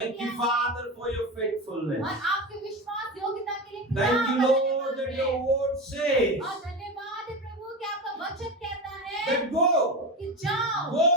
Thank you, Father, for your faithfulness. और आपके विश्वास योग्यता के लिए Thank you, Lord, that your word says और धन्यवाद है प्रभु कि आपका वचन कहता है that go, कि जाओ go,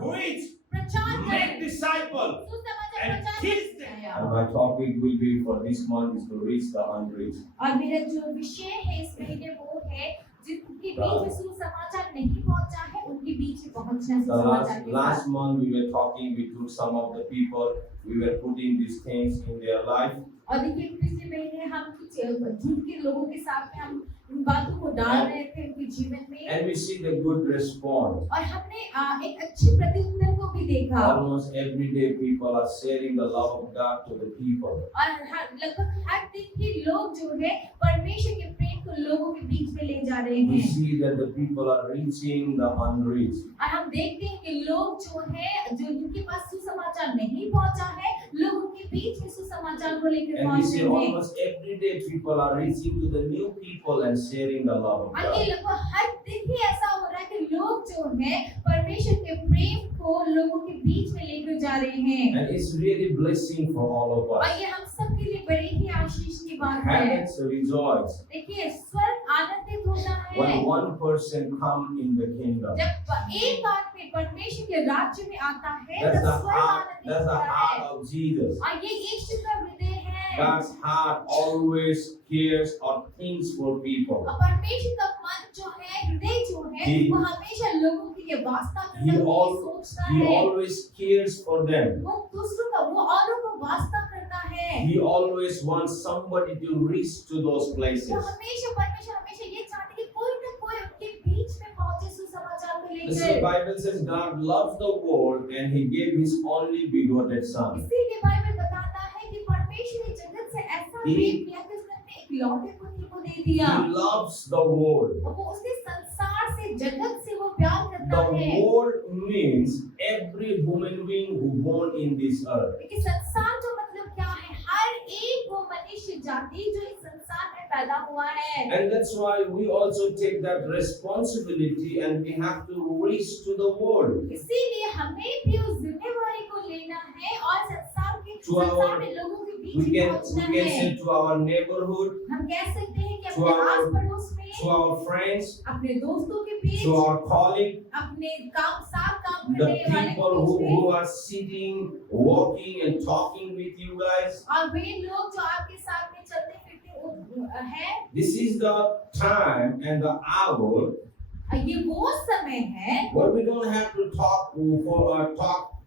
preach, प्रचार make करें disciples, सुसमाचार and प्रचार teach करें। them. And my topic will be for this month is to reach the unreached. और मेरा जो विषय है इस महीने वो है जिनके बीच में सुसमाचार नहीं पहुंचा है उनके बीच में पहुंचना सुसमाचार के Last साथ। month we were talking, we took some of the people, we were putting these things in their life. और देखिए पिछले महीने हम कुछ झूठ के लोगों के साथ में हम इन बातों को डाल रहे थे उनके जीवन में And we see the good response. और हमने एक अच्छे प्रत्युत्तर को भी देखा Almost every day people are sharing the love of God to the people. और लगभग हर दिन ही लोग जो है परमेश्वर के प्रेम को लोगों के बीच में ले जा रहे We हैं see that the people are reaching the unreached. और हम देखते हैं कि लोग जो है जो जिनके पास सुसमाचार नहीं पहुंचा है लोग उनके बीच में सुसमाचार को लेकर And we पहुंच see रहे हैं almost every day people are reaching to the new people and sharing the love of और ये God. लगभग हर दिन ही ऐसा हो रहा है कि लोग जो है परमेश्वर के प्रेम को लोगों के बीच में लेकर जा रहे हैं And it's really blessing for all of और us. ये हम सब के लिए बड़ी ही आशीष की बात है Heavens rejoice देखिए स्वर्ग आनंदित होता है when one person come in the kingdom. जब एक आदमी परमेश्वर के राज्य में आता है That's तो the स्वर्ग heart, आनंदित that's the होता heart है of Jesus. और ये यीशु का हृदय है God's heart always cares or thinks for people. और परमेश्वर का मन जो है हृदय जो है He- वो हमेशा लोगों के लिए वास्ता करता He, है al- सोचता he है always cares for them. वो दूसरों का वो औरों को वास्ता करता है He always wants somebody to reach to those तो places. हमेशा परमेश्वर हमेशा ये चाहते कि कोई ना कोई उनके बीच में पहुंचे सुसमाचार को The लेकर Bible says God loved the world and He gave His only begotten Son. इसीलिए बाइबल बताता है कि परमेश्वर ने जगत से ऐसा He- प्रेम किया कि उसने अपने इकलौते पुत्र को दे दिया He loves the world. और वो उसने संसार से जगत से वो प्यार करता The है world means every human being who born in this earth. लेकिन संसार जो मतलब क्या है हर एक वो मनुष्य जाति जो इस संसार में पैदा हुआ है And that's why we also take that responsibility and we have to reach to the world. इसीलिए हमें भी उस जिम्मेवारी को लेना है और संसार में लोगों के बीच We में can पहुंचना say है to our neighborhood, हम कह सकते हैं कि to अपने our- आस पड़ोस में to our friends, अपने दोस्तों के बीच to our colleagues, अपने साथ काम the करने वाले people के बीच who में are sitting, walking and talking with you guys. और वे लोग जो आपके साथ में चलते फिरते हैं This is the time and the hour ये वो समय है where we don't have to talk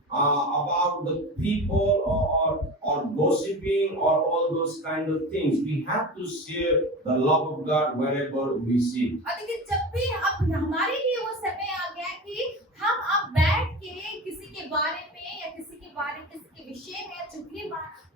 about the people or gossiping or all those kind of things. We have to share the love of God wherever we see. और देखिए जब भी अब हमारे लिए वो समय आ गया कि हम अब बैठ के किसी के बारे में या किसी के विषय में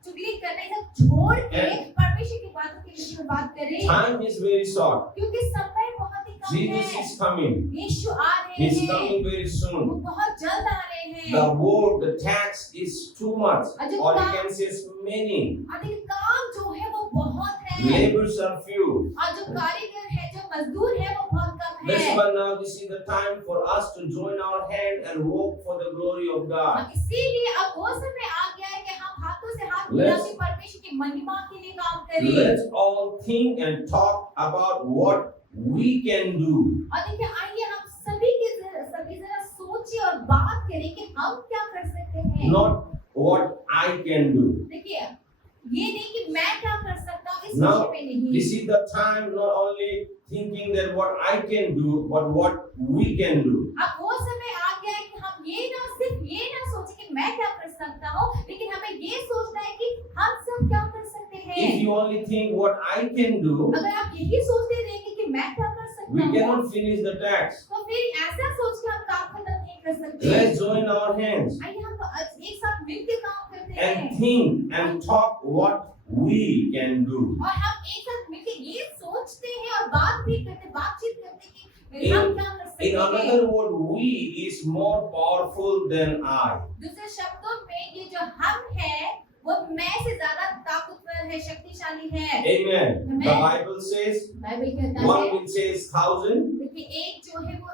चुगली करने सब छोड़ के परमेश्वर की बातों के विषय में बात करें Time is very short. क्योंकि समय बहुत ही कम Jesus है is coming. यीशु आ रहे He's हैं coming very वो soon. बहुत जल्द आ रहे हैं The word, the tax is too much, or you can say it's many. और देखिए काम जो है वो बहुत है Labors are few. और जो कारीगर है जो मजदूर है वो बहुत कम That's है why now this is the time for us to join our hand and work for the glory of God. और इसीलिए अब वो समय आ गया है कि हम हाथों से हाथ Let's- मिला के परमेश्वर की महिमा के लिए काम करें Let's all think and talk about what we can do. और देखिए आइए हम सभी जरा सोचिए और बात करें कि हम क्या कर सकते हैं Not what I can do. देखिए ये नहीं कि मैं क्या कर सकता हूँ इस Now, विषय में नहीं this is the time not only thinking that what I can do, but what we can do. अब वो समय आ गया है कि हम सिर्फ ये ना सोचे कि मैं क्या कर सकता हूँ लेकिन हमें ये सोचना है कि हम सब क्या कर सकते If हैं you only think what I can do, अगर आप यही सोचते रहेंगे कि मैं क्या कर we सकता हूँ cannot finish the task. तो फिर ऐसा सोच के हम काम खत्म नहीं कर सकते Let's join our hands आइए हम एक साथ मिलकर काम करते हैं and think and talk what we can do. और हम एक साथ मिलकर ये सोचते हैं और बातचीत करते हैं कि हम क्या कर सकते In हैं another word, we is more powerful than I. दूसरे शब्दों में ये जो हम है वो मैं से ज्यादा ताकतवर है शक्तिशाली है Amen. The Amen. Bible says Bible कहता one है will chase 1,000, क्योंकि एक जो है वो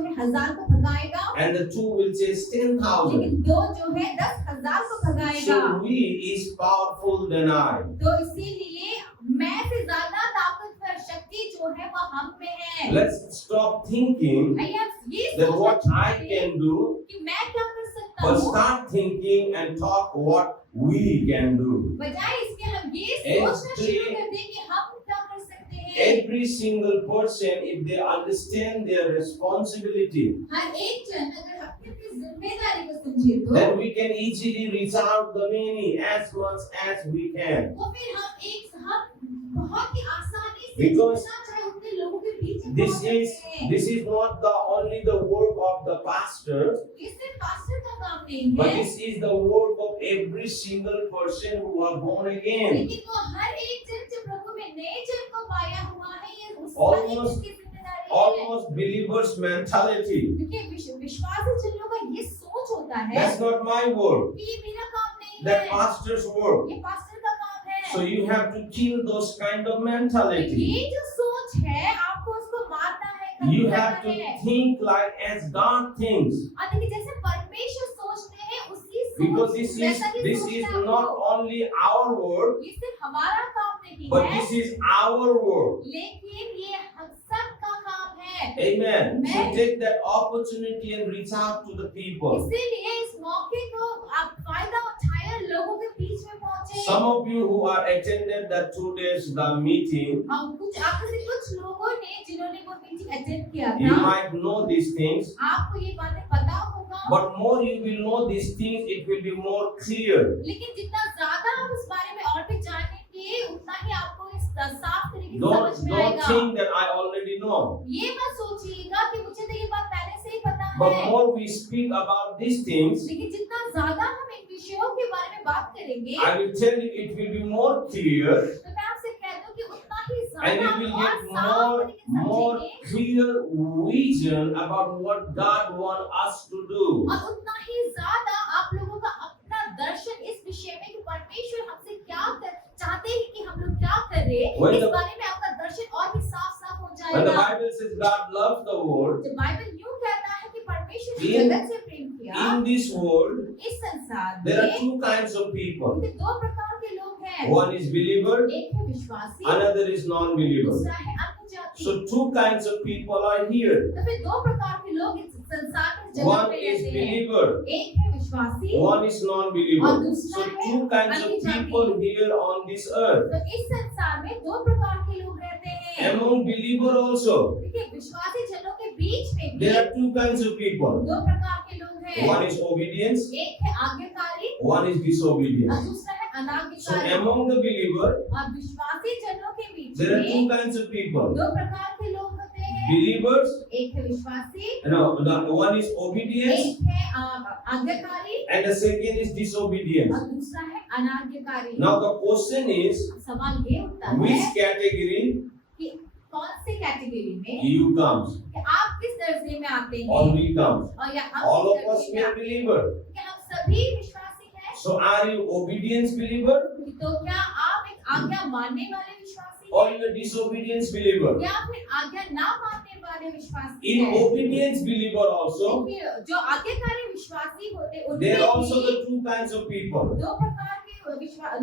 1000 को भगाएगा, and the two will chase 10,000. लेकिन दो जो है 10,000 को भगाएगा। So we is powerful than I. तो इसीलिए मैं से ज्यादा ताकतवर शक्ति जो है वो हम में है। Let's stop thinking आइए आप ये that what सोचना I चाहिए can do, कि मैं क्या कर सकता but हूँ, start thinking and talk what we can do. बजाय इसके हम ये सोचना शुरू कर दें कि हम क्या कर सकते हैं। Every single person, if they understand their responsibility, हर एक जन अगर अपनी अपनी जिम्मेदारी को समझे तो then we can easily reach out the many as much as we can. फिर हम बहुत ही आसानी से Because जितना चाहे उतने लोगों के बीच में This पहुंच सकते is हैं। this is not the only the work of the pastor, ये सिर्फ पास्टर का काम नहीं but है, this is the work of every single person who are born again. लेकिन वो हर एक जन जो प्रभु में नए जन को पाया हुआ है, ये उसका Almost- की जिम्मेदारी है। Almost believers mentality. क्योंकि विश्वासी जनों का ये सोच होता है That's not my work. कि ये मेरा काम नहीं That है, pastor's work. ये पास्टर का काम है। So you have to kill those kind of mentality. ये जो सोच है आपको उसको मारना है, खत्म You करना have to है। think like as God thinks. और देखिए जैसे परमेश्वर सोचते हैं उसी Because सोच this वैसा ही is सोचना है not आपको। only our work, ये सिर्फ हमारा काम नहीं but है, this is our work. लेकिन ये हम सबका काम है। Amen. So Amen. take that opportunity and reach out to the people. इसीलिए इस मौके को आप फायदा उठाए और लोगों के बीच में पहुंचे। Some of you who are attended that 2 days the meeting, हम कुछ आप में से कुछ लोगों ने जिन्होंने वो मीटिंग अटेंड किया you था, might know these things, आपको ये बातें पता होगा। but more you will know these things, it will be more clear. लेकिन जितना ज्यादा आप उस बारे में और भी जानेंगे, उतना ही आपको इस साफ तरीके से Don't समझ में don't आएगा। think that I already know. ये मत सोचिएगा कि मुझे तो ये बात पहले से ही पता But है। more we speak about these things, लेकिन जितना ज्यादा हम इन विषयों के बारे में बात करेंगे, I will tell you it will be more clear, तो मैं आपसे कह दूं कि उतना ही and ज्यादा you will और get साफ तरीके से more समझेंगे clear vision about what God wants us to do. और उतना ही ज्यादा आप लोगों का अपना दर्शन इस विषय में कि परमेश्वर हमसे क्या चाहते हैं कि हम लोग क्या करें, When इस the- बारे में आपका दर्शन और भी साफ हो When the जाएगा। Bible says God loves the world, जब बाइबल यूं कहता है कि परमेश्वर ने In- जगत से प्रेम किया, in this world इस संसार there are में 2 kinds of people. उनके दो प्रकार के लोग हैं। One is believer, एक है विश्वासी, another is non-believer. दूसरा है अन्यजाति। So 2 kinds of people are here. तो फिर दो प्रकार के लोग इस संसार में जगत One में is रहते हैं। believer, एक है विश्वासी, one is non-believer. और दूसरा So है 2 kinds of अन्यजाति। people here on this earth. तो इस संसार में दो प्रकार के लोग रहते हैं। Among believer also, देखिए विश्वासी जनों के बीच में भी there are 2 kinds of people. दो प्रकार के लोग हैं। One is obedience, एक है आज्ञाकारी one is और disobedience. दूसरा है So अनाज्ञाकारी। among the believer, और विश्वासी जनों के बीच there are 2 में kinds of people. दो प्रकार के लोग होते हैं। Believers, एक है विश्वासी, no, the one is obedience, एक है आज्ञाकारी and the second is disobedience. और दूसरा है अनाज्ञाकारी। Now the question is, सवाल ये उठता which है category कि कौन से कैटेगरी में you comes कि आप किस दर्जे में आते or हैं we comes? और या हम All किस of us दर्जे we में are आते हैं। believer. कि हम सभी विश्वासी हैं। So are you obedience believer तो क्या आप एक आज्ञा मानने वाले विश्वासी or हैं you are disobedience believer? या फिर आज्ञा ना मानने वाले विश्वासी In हैं? obedience believer also, देखिए, जो आज्ञाकारी विश्वासी होते उनमें there are also भी the 2 kinds of people. दो प्रकार के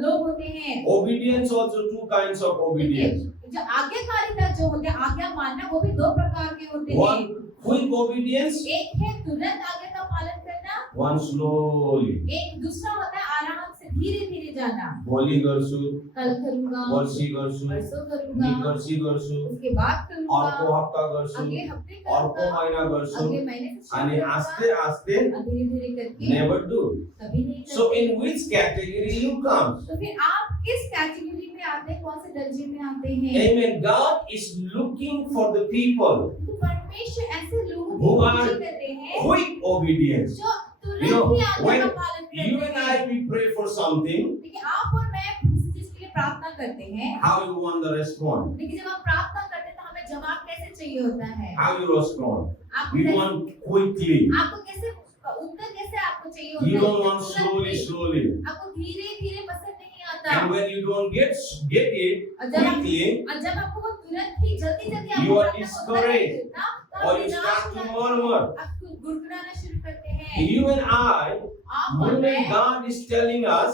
लोग होते हैं। Obedience also 2 kinds of obedience. जो आज्ञाकारिता जो होते हैं, आज्ञा मानना, वो भी दो प्रकार के होते हैं। One quick obedience, एक है तुरंत आज्ञा का पालन करना, one slowly. एक दूसरा होता है आराम से धीरे धीरे जाना। भोलि गर्छु, कल करूंगा, पर्सि गर्छु, परसों करूंगा, निकर्सी गर्छु, उसके बाद करूंगा, अर्को हप्ता गर्छु, अगले हफ्ते अर्को करूंगा, महिना गर्छु, अगले महीने से शुरू अनि करूंगा, आस्ते आस्ते और धीरे धीरे करके never do. कभी नहीं So करते। in which category you come? तो फिर आप किस कैटेगरी में आते हैं, कौन से दर्जे में आते हैं? Amen. God is looking for the people तो परमेश्वर ऐसे लोगों Who की are खोज कर रहे हैं quick obedience. जो You know, तुरंत ही आज्ञा when का पालन you करते and हैं। I we pray for something, देखिए आप और मैं किसी चीज के लिए प्रार्थना करते हैं, how you want the response? लेकिन जब हम प्रार्थना करते हैं तो हमें जवाब कैसे चाहिए होता है? How you respond? आपको We कैसे- want quickly. आपको कैसे उत्तर कैसे आपको चाहिए होता You है? don't want तुरंत slowly, ही। slowly. आपको धीरे धीरे पसंद नहीं आता आता। And when you don't get it और जब आप- quickly, और जब आपको वो तुरंत ही जल्दी जल्दी You आपको are प्रार्थना को उत्तर discouraged, नहीं मिलता, तो आप or you निराश start हो to जाते हैं, murmur. आप गुड़गुड़ाना शुरू करते हैं। You and I, आप और when मैं God is telling us,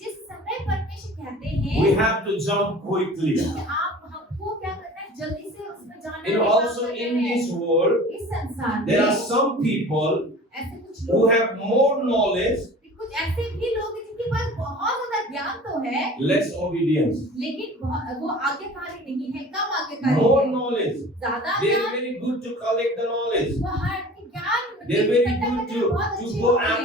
जिस समय परमेश्वर कहते we हैं have to jump quickly. कि आप हमको क्या करना है, जल्दी से उसमें जाना You know, है, काम also करना in है। this world, इस संसार there are में some people ऐसे कुछ who लोग have more knowledge, कुछ ऐसे भी लोग हैं जिनके पास बहुत ज्यादा ज्ञान तो है, less obedience. लेकिन वो आज्ञाकारी नहीं है, कम आज्ञाकारी More है। knowledge. ज्यादा They are ज्ञान, very good to collect the knowledge. वो हर ज्ञान They are very इकट्ठा good करने में बहुत to अच्छे go होते हैं।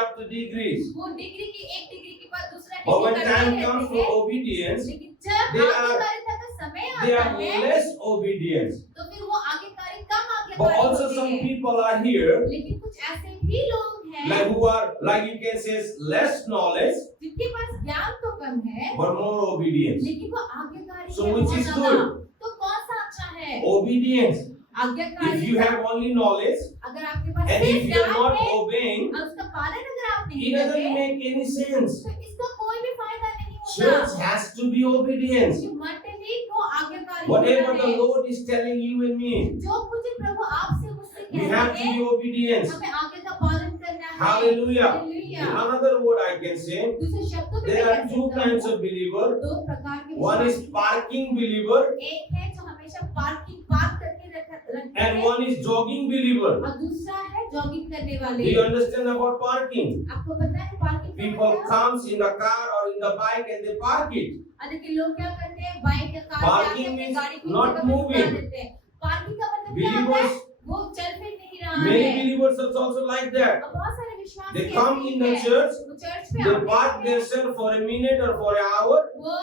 after degrees. वो डिग्री की एक डिग्री के बाद दूसरा But when डिग्री time करते comes रहते for हैं, obedience, लेकिन जब they are- आज्ञाकारिता का समय they आता are है, less obedience. तो फिर वो आज्ञाकारी कम But आज्ञाकारी also होते some हैं। people are here, लेकिन कुछ ऐसे भी लोग हैं like who are, like you can say, less knowledge, जिनके पास ज्ञान तो कम है, but more obedience. लेकिन वो आज्ञाकारी So है which बहुत is ज्यादा। good? तो कौन सा अच्छा है? Obedience. आज्ञाकारी। If you have only knowledge, अगर आपके पास and सिर्फ if you are ज्ञान not है obeying, और उसका पालन अगर आप नहीं it doesn't करते, make any sense. तो इसका कोई भी फायदा नहीं होता। Church has to be obedience. कि मंडली को आज्ञाकारी Whatever होना the है। Lord is telling you and me, जो कुछ प्रभु आपसे मुझसे we कहते have to हैं, be obedience. हमें आज्ञा का पालन करना है। Hallelujah. Hallelujah. In another word I can say, दूसरे शब्दों में there मैं are कह two सकता kinds हूँ, of believer. दो प्रकार के One is विश्वासी। parking believer एक है जो हमेशा पार्क करके रखते and हैं, one is jogging believer. और दूसरा है जॉगिंग करने Do वाले। you understand about parking? आपको पता है पार्किंग का People मतलब? comes in the car or in the bike and they park it. लेकिन लोग क्या करते हैं, बाइक या कार पे आके Parking अपनी means गाड़ी को not जगह पे moving. रुका देते हैं। पार्किंग का मतलब क्या होता है? Believers, वो चल फिर नहीं रहा many है। believers are also like that. अब बहुत सारे विश्वासी They ऐसे come ही in the हैं। church, वो चर्च पे they आते park हैं, themselves for a minute or for an hour वो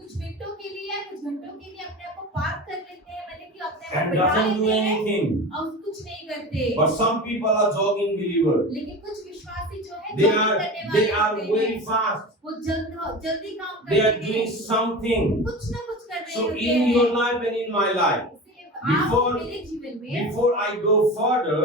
कुछ मिनटों के लिए या कुछ घंटों के लिए अपने आप को पार्क कर लेते हैं, मतलब कि अपने आप and को बिठा doesn't do लेते हैं anything. और कुछ नहीं करते। But some people are jogging believer. लेकिन कुछ विश्वासी जो है They जॉगिंग are करने they वाले are होते very हैं, fast. वो जल्दी काम They are करते doing हैं, something. कुछ ना कुछ कर रहे So होते in हैं। your life and in my life, इसलिए आप before- मेरे जीवन में before I go further,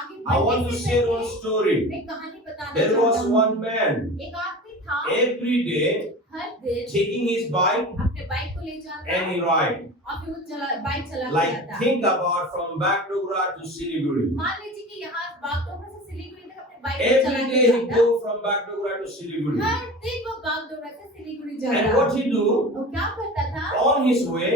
आगे I want बढ़ने to से share one पहले story. मैं कहानी बताना There चाहता was हूँ। one man एक आदमी था, every day हर दिन taking his bike अपने बाइक को ले जाता and he ride. और फिर वो बाइक चला के Like जाता। think about from Bagdogra to Siliguri. मान लीजिए कि यहाँ बागडोगरा से सिलीगुड़ी तक अपने बाइक को चला Every के day he जाता। go from Bagdogra to Siliguri. हर दिन वो बागडोगरा से सिलीगुड़ी And जाता। what he do, वो क्या करता था? on his way,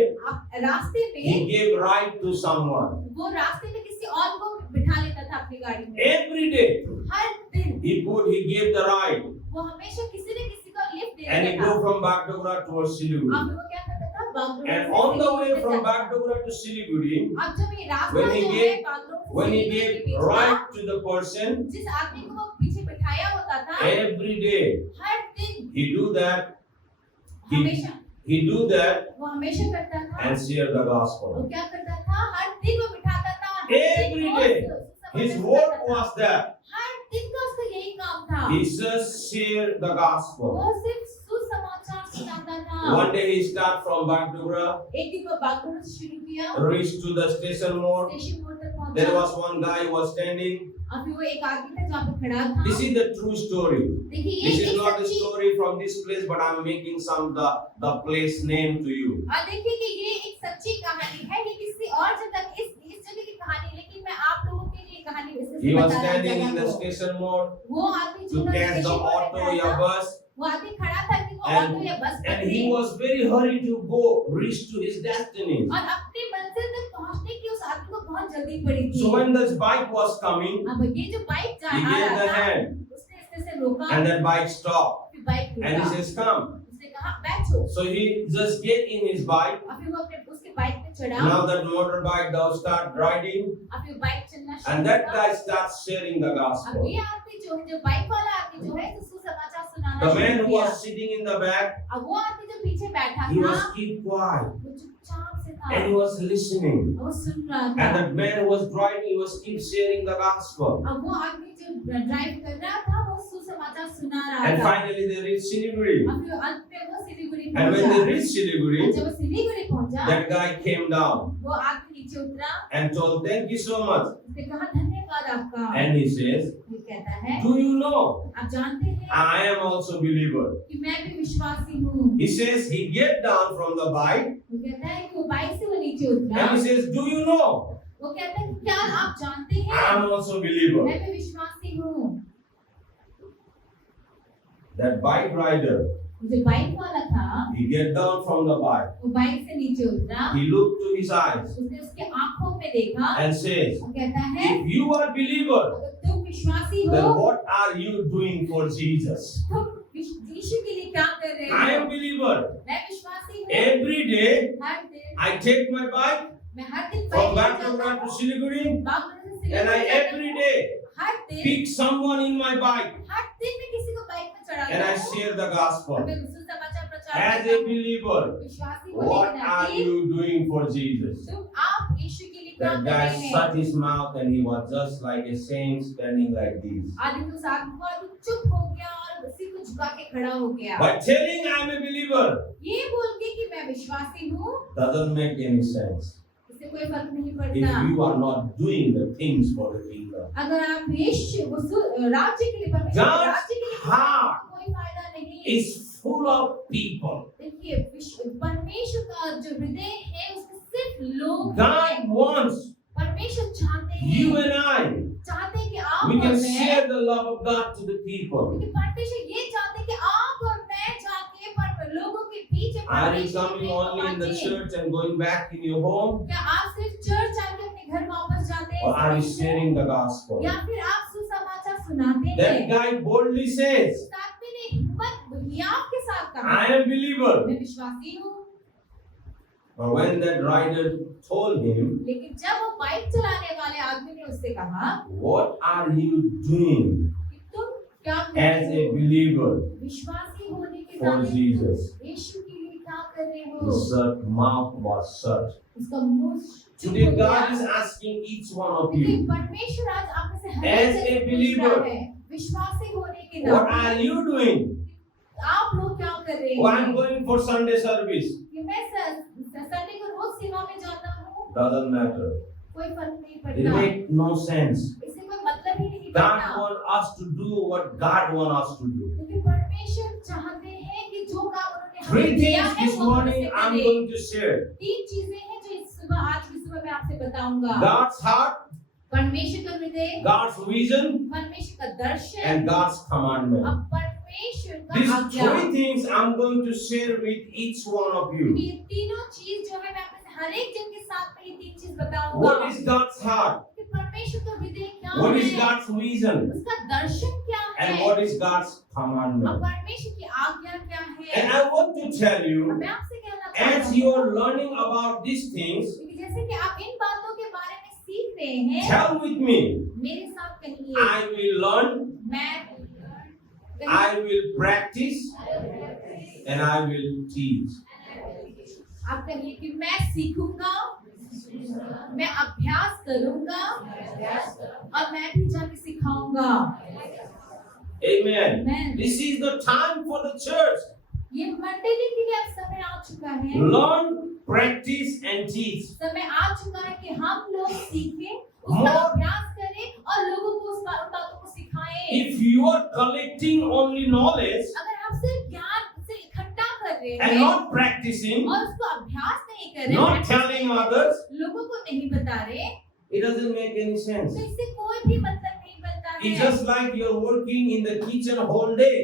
रास्ते he में gave ride to someone. वो रास्ते में किसी और को बिठा लेता था अपनी गाड़ी में। Every day हर दिन he gave the ride वो हमेशा किसी न किसी को लिफ्ट दे and he देता था। go from Bagdogra towards Siliguri. अब वो क्या करता था? बागडोगरा And से on the way सिलीगुड़ी from जाता था। Bagdogra to Siliguri, अब जब ये रास्ता when he जो है gave- बागडोगरा से when he सिलीगुड़ी के gave बीच का, ride to the person, जिस आदमी को वो पीछे बिठाया होता था, every day हर दिन he do that, हमेशा he do that वो हमेशा करता था। and share the gospel. वो क्या करता था? हर दिन वो बिठाता था। हर दिन Every वो day, सुसमाचार his सुनाता work था। was that हर दिन का उसका यही काम था। he just share the gospel. वो सिर्फ सुसमाचार सुनाता था। One day he start from Bagdogra, एक दिन वो बागडोगरा से शुरू किया, reached to the station mode. Station मोड़ तक There पहुंचा। was one guy who was standing. और फिर वो एक आदमी था जहाँ पे खड़ा था। This is the true story. देखिए ये This is एक not a सच्ची, story from this place, but I'm making some the place name to you. और देखिए कि ये एक सच्ची कहानी है, ये किसी और जगह इस जगह की कहानी, लेकिन मैं आप लोगों के लिए कहानी विशेष He was बता रहा हूँ standing in जगह the को। station mode वो आदमी जो to था catch the स्टेशन पर auto खड़ा or था, bus, वो आदमी खड़ा था कि वो And- ऑटो या बस and पकड़े he was very hurried to go reach to his destiny. और अपनी मंजिल तक पहुंचने की उस आदमी को बहुत जल्दी पड़ी थी। So when this bike was coming, अब ये जो बाइक जा he आ gave रहा the था, hand, उसने इस तरह से रोका, and that bike stopped, फिर बाइक and he रुका, says, "Come." उसने कहा बैठो, So he just get in his bike. और फिर वो अपने उसके बाइक पे चढ़ा, Now that motorbike now start riding, और फिर बाइक चलना शुरू and that किया। guy starts sharing the अब gospel. ये आदमी जो है, जो बाइक वाला आदमी जो है, तो सुसमाचार सुनाना The शुरू man who किया। was sitting in the back, अब वो आदमी जो पीछे बैठा he था, was keep quiet वो चुपचाप से था, and he was listening. वो सुन रहा And था। that man who was driving, he was keep sharing the gospel. अब वो आदमी जो ड्राइव कर रहा था, वो सुसमाचार सुना रहा And था। finally they reached Siliguri. अब फिर अंत में वो सिलीगुड़ी And when they पहुंचा। reached और Siliguri, जब वो सिलीगुड़ी पहुंचा, that guy came down. वो आदमी नीचे नीचे उतरा and told, "Thank you so much." उसने कहा धन्यवाद आपका And he says, वो कहता है "Do you know? आप जानते हैं I am also believer." कि मैं भी विश्वासी हूँ He says he get down from the bike वो कहता है कि वो बाइक से वो नीचे उतरा and he says, "Do you know? वो कहता है कि क्या आप जानते I हैं am also believer." मैं भी विश्वासी हूँ That bike rider, जो बाइक वाला था he get down from the bike. वो बाइक से नीचे उतरा He looked to his eyes उसने उसके आंखों में देखा and says, वो कहता है "If you are believer, अगर तुम विश्वासी हो then what are you doing for Jesus?" तुम यीशु के लिए क्या कर रहे I हो am believer. मैं विश्वासी हूँ Every day हर दिन I take my bike मैं हर दिन from बाइक से Bangkok जाता to हूँ Siliguri बागडोगरा से and I सिलीगुड़ी जाता every हूँ। day हर दिन pick someone in my bike हर दिन मैं किसी को बाइक में and चढ़ाता I हूँ share the और gospel. मैं सुसमाचार प्रचार As करता a हूँ believer, विश्वासी होने what के are नाते you doing for Jesus? तुम आप यीशु के लिए क्या That कर guy रहे हैं shut his mouth and he was just like a saint standing like this. आदमी तो साथ हुआ तो चुप हो गया और उसी को झुका के खड़ा हो गया But telling I am a believer ये बोल के कि मैं विश्वासी हूँ doesn't make any sense इससे कोई फर्क नहीं if पड़ता you are not doing the things for the kingdom. अगर आप राज्य के लिए परमेश्वर के God's राज्य के लिए heart कोई फायदा नहीं is full of people. देखिए परमेश्वर का जो हृदय है उसमें सिर्फ लोग God हैं। wants परमेश्वर चाहते you हैं and I. चाहते हैं कि आप We और can मैं share the love of God to the people. क्योंकि परमेश्वर ये चाहते हैं कि आप और मैं जाके पर लोगों के बीच Are you परमेश्वर coming को only in the बांटें। church and going back in your home? क्या आप सिर्फ चर्च आके अपने घर वापस जाते हैं Or are you sharing the gospel? या फिर आप सुसमाचार सुनाते That हैं guy boldly says, उस आदमी ने हिम्मत हियाव के साथ कहा I am believer. मैं विश्वासी हूँ But when that rider told him, लेकिन जब वो बाइक चलाने वाले आदमी ने उससे कहा what are you doing कि तुम क्या कर as रहे a हो believer विश्वासी होने के for नाते Jesus? यीशु के लिए क्या कर रहे His हो mouth was shut. उसका मुंह चुप Today हो गया God is asking each one of लेकिन you, परमेश्वर आज आप में से हर As एक a से पूछ believer, रहा है विश्वासी होने के what नाते are you doing? आप लोग क्या कर रहे Oh, I'm हैं going for Sunday service. कि मैं संडे को रोज सेवा में जाता हूँ Doesn't matter. कोई फर्क नहीं It पड़ता makes no sense. इससे कोई मतलब ही नहीं God पड़ता wants us to do what God wants us to do. क्योंकि परमेश्वर चाहते हैं कि जो काम उन्होंने Three हमें दिया things है this वो हम morning उसे I'm करें। going to share. तीन चीजें हैं जो इस सुबह आज की सुबह मैं आपसे बताऊंगा God's heart, परमेश्वर का हृदय God's vision, परमेश्वर का दर्शन and God's commandment. अब परमेश्वर का These आज्ञा three things I'm going to share with each one of you. ये तीनों चीज जो है मैं आपसे हर एक जन के साथ में ये तीन चीज बताऊंगा What is God's heart? कि परमेश्वर का हृदय क्या What is है God's vision? उसका दर्शन क्या And है what is God's अब commandment? परमेश्वर की आज्ञा क्या And है I want to tell अब you, मैं आपसे कहना चाहता as you हूँ are learning about these things, क्योंकि जैसे कि आप इन बातों के बारे में सीख रहे हैं tell with me. मेरे साथ कहिए I will learn, मैं I will practice, and I will teach. आप कहिए कि मैं सीखूंगा मैं अभ्यास करूंगा और मैं भी जाके सिखाऊंगा Amen. Amen. This is the time for the church. ये मंडली के लिए अब समय आ चुका है Learn, practice, and teach. समय आ चुका है कि हम लोग सीखें उसका More- अभ्यास करें और लोगों को उस बातों को सिखाएं If you are collecting only knowledge अगर आप सिर्फ ज्ञान से इकट्ठा कर रहे and हैं not practicing, और उसको अभ्यास नहीं कर रहे not practice telling नहीं कर others, रहे, लोगों को नहीं बता रहे it doesn't make any sense. तो इससे कोई भी मतलब नहीं बनता It's है just like you're working in the kitchen whole day.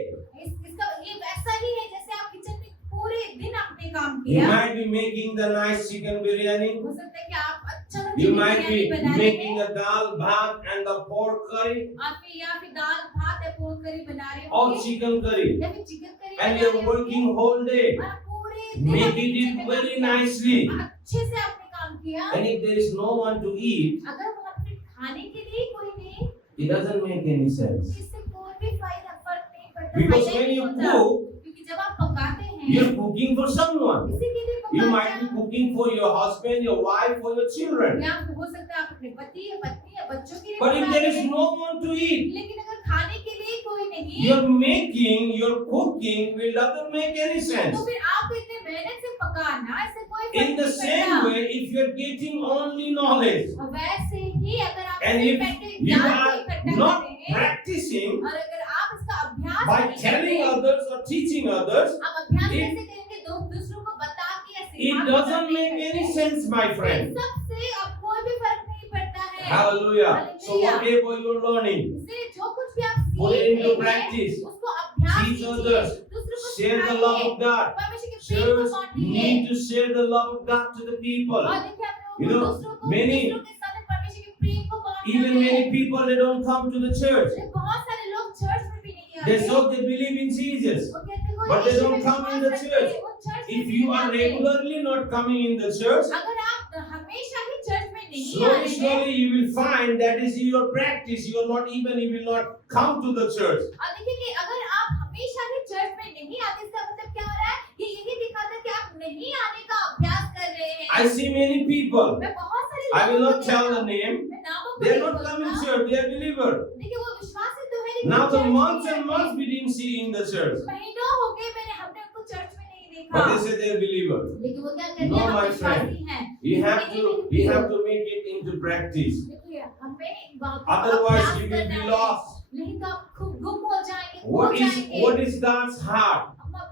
इसका ये वैसा ही है जैसे आप किचन में पूरे दिन आपने काम You किया might be making the nice chicken biryani. हो सकता है कि आप अच्छा सा You चिकन might बिरयानी be बना रहे making हैं a dal, bhat, and the pork curry आप या फिर दाल भात या पोर्क करी बना रहे or होंगे chicken curry, या फिर चिकन करी and बना you're रहे होंगे working whole day, और आप पूरे दिन making अपने it किचन में very काम किया, nicely. अच्छे से आपने काम किया And if there is no one to eat, अगर वहाँ पे खाने के लिए कोई नहीं it doesn't make any sense. इससे कोई भी फायदा फर्क नहीं पड़ता Because फायदा when नहीं you होता cook, क्योंकि जब आप पकाते हैं you're cooking for someone. किसी के लिए You पकाते might be हैं cooking for your husband, your wife, or your children. या हो सकता है आप अपने पति या पत्नी या बच्चों के लिए But if पकाते there is हैं no one to eat, लेकिन अगर खाने के लिए कोई नहीं। Your making, your cooking will doesn't make any sense. तो फिर आप इतने मेहनत से पकाना इससे कोई फर्क In the नहीं same पड़ता। way, if you're getting only knowledge और वैसे ही अगर आप and सिर्फ if बैठ के you ज्ञान को are इकट्ठा not कर रहे हैं practicing और अगर आप इसका अभ्यास by नहीं telling करते, others or teaching others, आप अभ्यास it- कैसे करेंगे दूसरों को बता के या सिखा it के doesn't नहीं make any करते। sense, my इन friend. सबसे अब कोई भी फर्क नहीं पड़ता है। Hallelujah. So Hallelujah. whatever you're learning, इसलिए जो कुछ भी आप put सीख it into रहे हैं practice. उसको अभ्यास Teach कीजिए, others. दूसरों को Share the love सिखाइए, of God. परमेश्वर के प्रेम को Church बांटिए। need to share the love of God to the people. और देखिए आप You लोगों know, को दूसरों many- के साथ परमेश्वर के प्रेम को बांटना Even है। many people, they don't come to the church. बहुत सारे लोग चर्च में भी नहीं आते। They say they believe in Jesus. वो कहते हैं, But they यीशु don't में come in the विश्वास church. रखते हैं, वो चर्च में If नहीं you are आते। regularly not coming in the church, अगर आप हमेशा ही चर्च में नहीं आ slowly, रहे हैं slowly you will find that is your practice. You are not even, you will not come to the church. और देखिए कि अगर आप हमेशा ही चर्च में नहीं आते इसका मतलब क्या हो रहा है? ये यही दिखाता है कि आप नहीं आने का अभ्यास कर रहे हैं। I see many people. मैं बहुत सारे I will लोगों not को tell देखा। the name. मैं नामों को They are नहीं not coming बोलूंगा। church. They are believer. देखिए वो विश्वासी तो है लेकिन Now the चर्च months नहीं and आते। months we didn't see in the church. महीनों हो गए हमने उनको चर्च में नहीं देखा। But they say they are believer. लेकिन वो क्या करते No, हैं? हम my विश्वासी हैं। You have नहीं, to, नहीं, you नहीं। have to make it into practice. देखिए हमें इन बातों को Otherwise अभ्यास you will करना be है। lost. नहीं तो आप खूब गुम हो जाएंगे, खो What जाएंगे। is God's heart?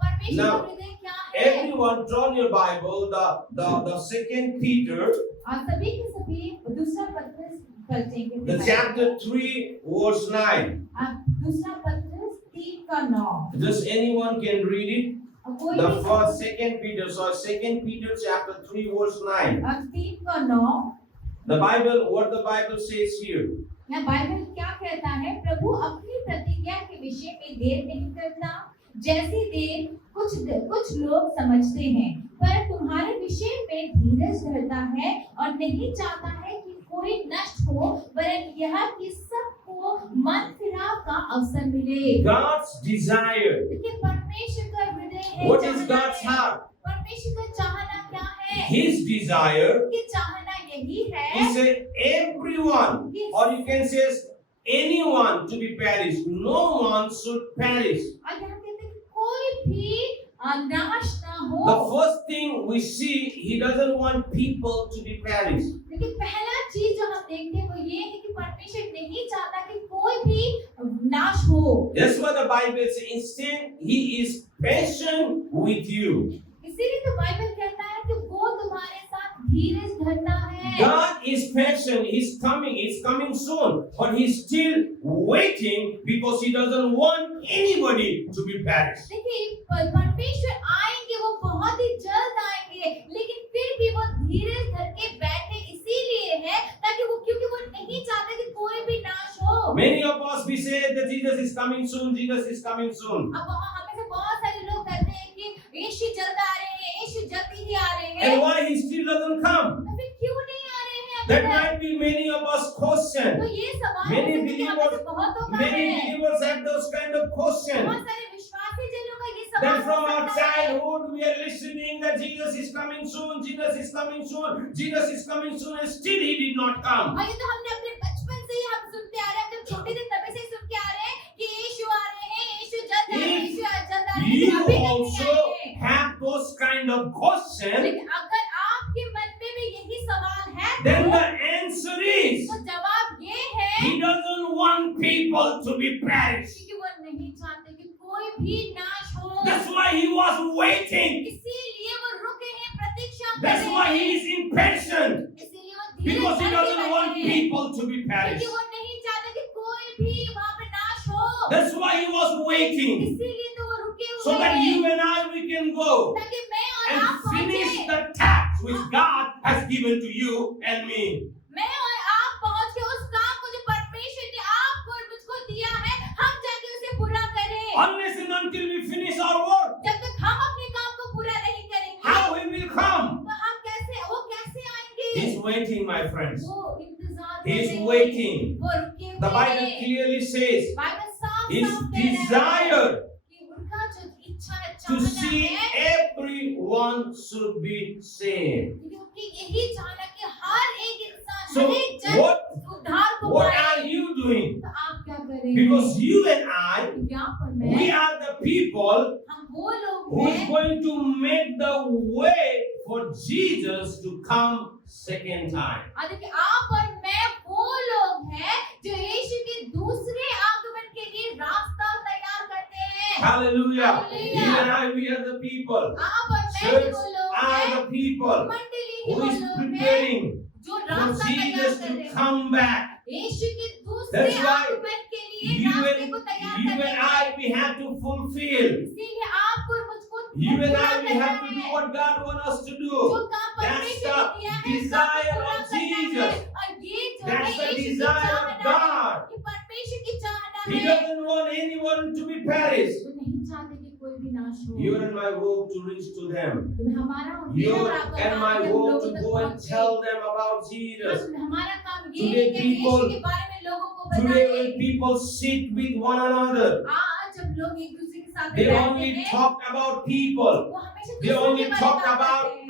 परमेश्वर Now, का हृदय क्या है? Everyone turn your Bible, the second Peter, आप सभी के सभी दूसरा पत्र पढ़ेंगे। the chapter 3, verse 9. आप दूसरा पत्र 3 का 9। Just anyone can read it. अब कोई The भी first, second Peter, so second Peter chapter 3, verse 9. अब 3 का 9 The Bible, what the Bible says here. यहाँ बाइबल क्या कहता है? प्रभु अपनी प्रतिज्ञा के विषय में देर नहीं करता, जैसी देर कुछ लोग समझते हैं, पर तुम्हारे विषय में धीरज धरता है और नहीं चाहता है कि कोई नष्ट हो, वरन यह कि सबको मन फिराव का अवसर मिले। God's desire. देखिए परमेश्वर का हृदय है। What is चाहना God's है। heart? परमेश्वर का चाहना क्या है? His desire कि चाहना यही है is everyone, or you can say anyone to be perished. No one should perish. और यहाँ कहते हैं कि कोई भी नाश ना हो। The first thing we see, he doesn't want people to be perished. लेकिन पहला चीज जो हम देखते हैं वो ये है कि परमेश्वर नहीं चाहता कि कोई भी नाश हो। That's what the Bible says. Instead, he is patient with you. इसीलिए तो बाइबल कहता है कि वो तुम्हारे साथ धीरज धरता है। God is patient. He's coming soon. But he's still waiting because he doesn't want anybody to be perished. देखिए परमेश्वर आएंगे, वो बहुत ही जल्द आएंगे, लेकिन फिर भी वो धीरज धर के बैठे इसीलिए है ताकि वो, क्योंकि वो नहीं चाहते कि कोई भी नाश हो। Many of us, we say that Jesus is coming soon. Jesus is coming soon. अब हमें से बहुत सारे लोग कहते हैं कि यीशु जल्द आ रहे हैं, यीशु जल्दी ही आ रहे हैं। And why he still doesn't come? तो फिर क्यों नहीं आ रहे हैं? That might be many of us question. तो ये सवाल Many हो सकते हैं, हमें से believers, बहुतों का many है। believers have those kind of questions. बहुत सारे विश्वासी जनों का ये सवाल Then हो from our सकता है। childhood we are listening that Jesus is coming soon, Jesus is coming soon, Jesus is coming soon, and still he did not come. और ये तो हमने अपने बचपन से ही हम सुनते आ रहे हैं, हम जब छोटे थे तभी से ही सुन के आ रहे हैं कि यीशु आ रहे हैं, यीशु जल्द आ रहे हैं, If यीशु जल्द आ रहे हैं, You अभी तक नहीं also आए हैं। have those kind of questions, लेकिन अगर आपके मन में भी यही सवाल है then the answer is तो जवाब ये है he doesn't want people to be perished. कि वो नहीं चाहते कि कोई भी नाश हो। That's why he was waiting. इसीलिए वो रुके हैं, प्रतीक्षा कर That's रहे why हैं। he is impatient. इसीलिए वो धीरज Because he धर के doesn't बैठे want हैं। people to be क्योंकि perished. वो नहीं चाहते कि कोई भी वहाँ पे नाश हो। That's why he was waiting. इसीलिए तो वो रुके So हुए that हैं you and I we can go ताकि मैं और and आप finish पहुंचे। the task which God has given to you and me. मैं और आप पहुंच के उस काम को जो परमेश्वर ने आपको और मुझको दिया है, हम जाके उसे पूरा करें। Unless and until we finish our work, जब तक हम अपने काम को पूरा नहीं करेंगे, how he will come? तो हम वो कैसे आएंगे? He's waiting, my friends. वो इंतजार कर He's रहे हैं। waiting. वो रुके हुए The Bible हैं। clearly says बाइबल साफ his साफ कह रहा है desire कि उनका जो इच्छा है, to चाहना see है, everyone should be saved. क्योंकि यही चाहना कि हर एक इंसान, So हर एक जन what उद्धार को what पाए। are you doing? तो आप क्या कर करें। Because you and I, क्योंकि आप और we मैं, are the people हम वो लोग who is हैं going to make the way for Jesus to come second time. और देखिए आप और मैं वो लोग हैं जो यीशु के दूसरे आगमन के लिए रास्ता तैयार करते हैं। Hallelujah. Hallelujah. You and I, we are the people. आप और मैं भी Church वो लोग are हैं, the people मंडली ही who वो is लोग हैं preparing जो for रास्ता तैयार Jesus कर to रहे हैं। come back. यीशु के दूसरे That's why आगमन के लिए You रास्ते को तैयार and करने I, we have to fulfill. इसीलिए आपको और मुझको You and पूरा I, we करना have to do है। what God wants us to जो do. काम That's परमेश्वर ने दिया the है, desire उसको पूरा of करना है। Jesus. और ये जो That's है the यीशु की desire of चाहना है, God. ये परमेश्वर की चाहना He है। doesn't want anyone to be perished. वो नहीं चाहते कि कोई भी नाश हो। You and my work to reach to them. तो हमारा और You मेरा और आपका and काम my है हम work लोगों to तक go and पहुंचे। tell them about Jesus. हमारा काम ये Today है कि हम यीशु people- के बारे में लोगों को Today बताएं। when people sit with one another, आज जब लोग एक दूसरे के साथ they बैठते only हैं, talk about people. वो हमेशा They दूसरों only के बारे में talk बात about करते हैं।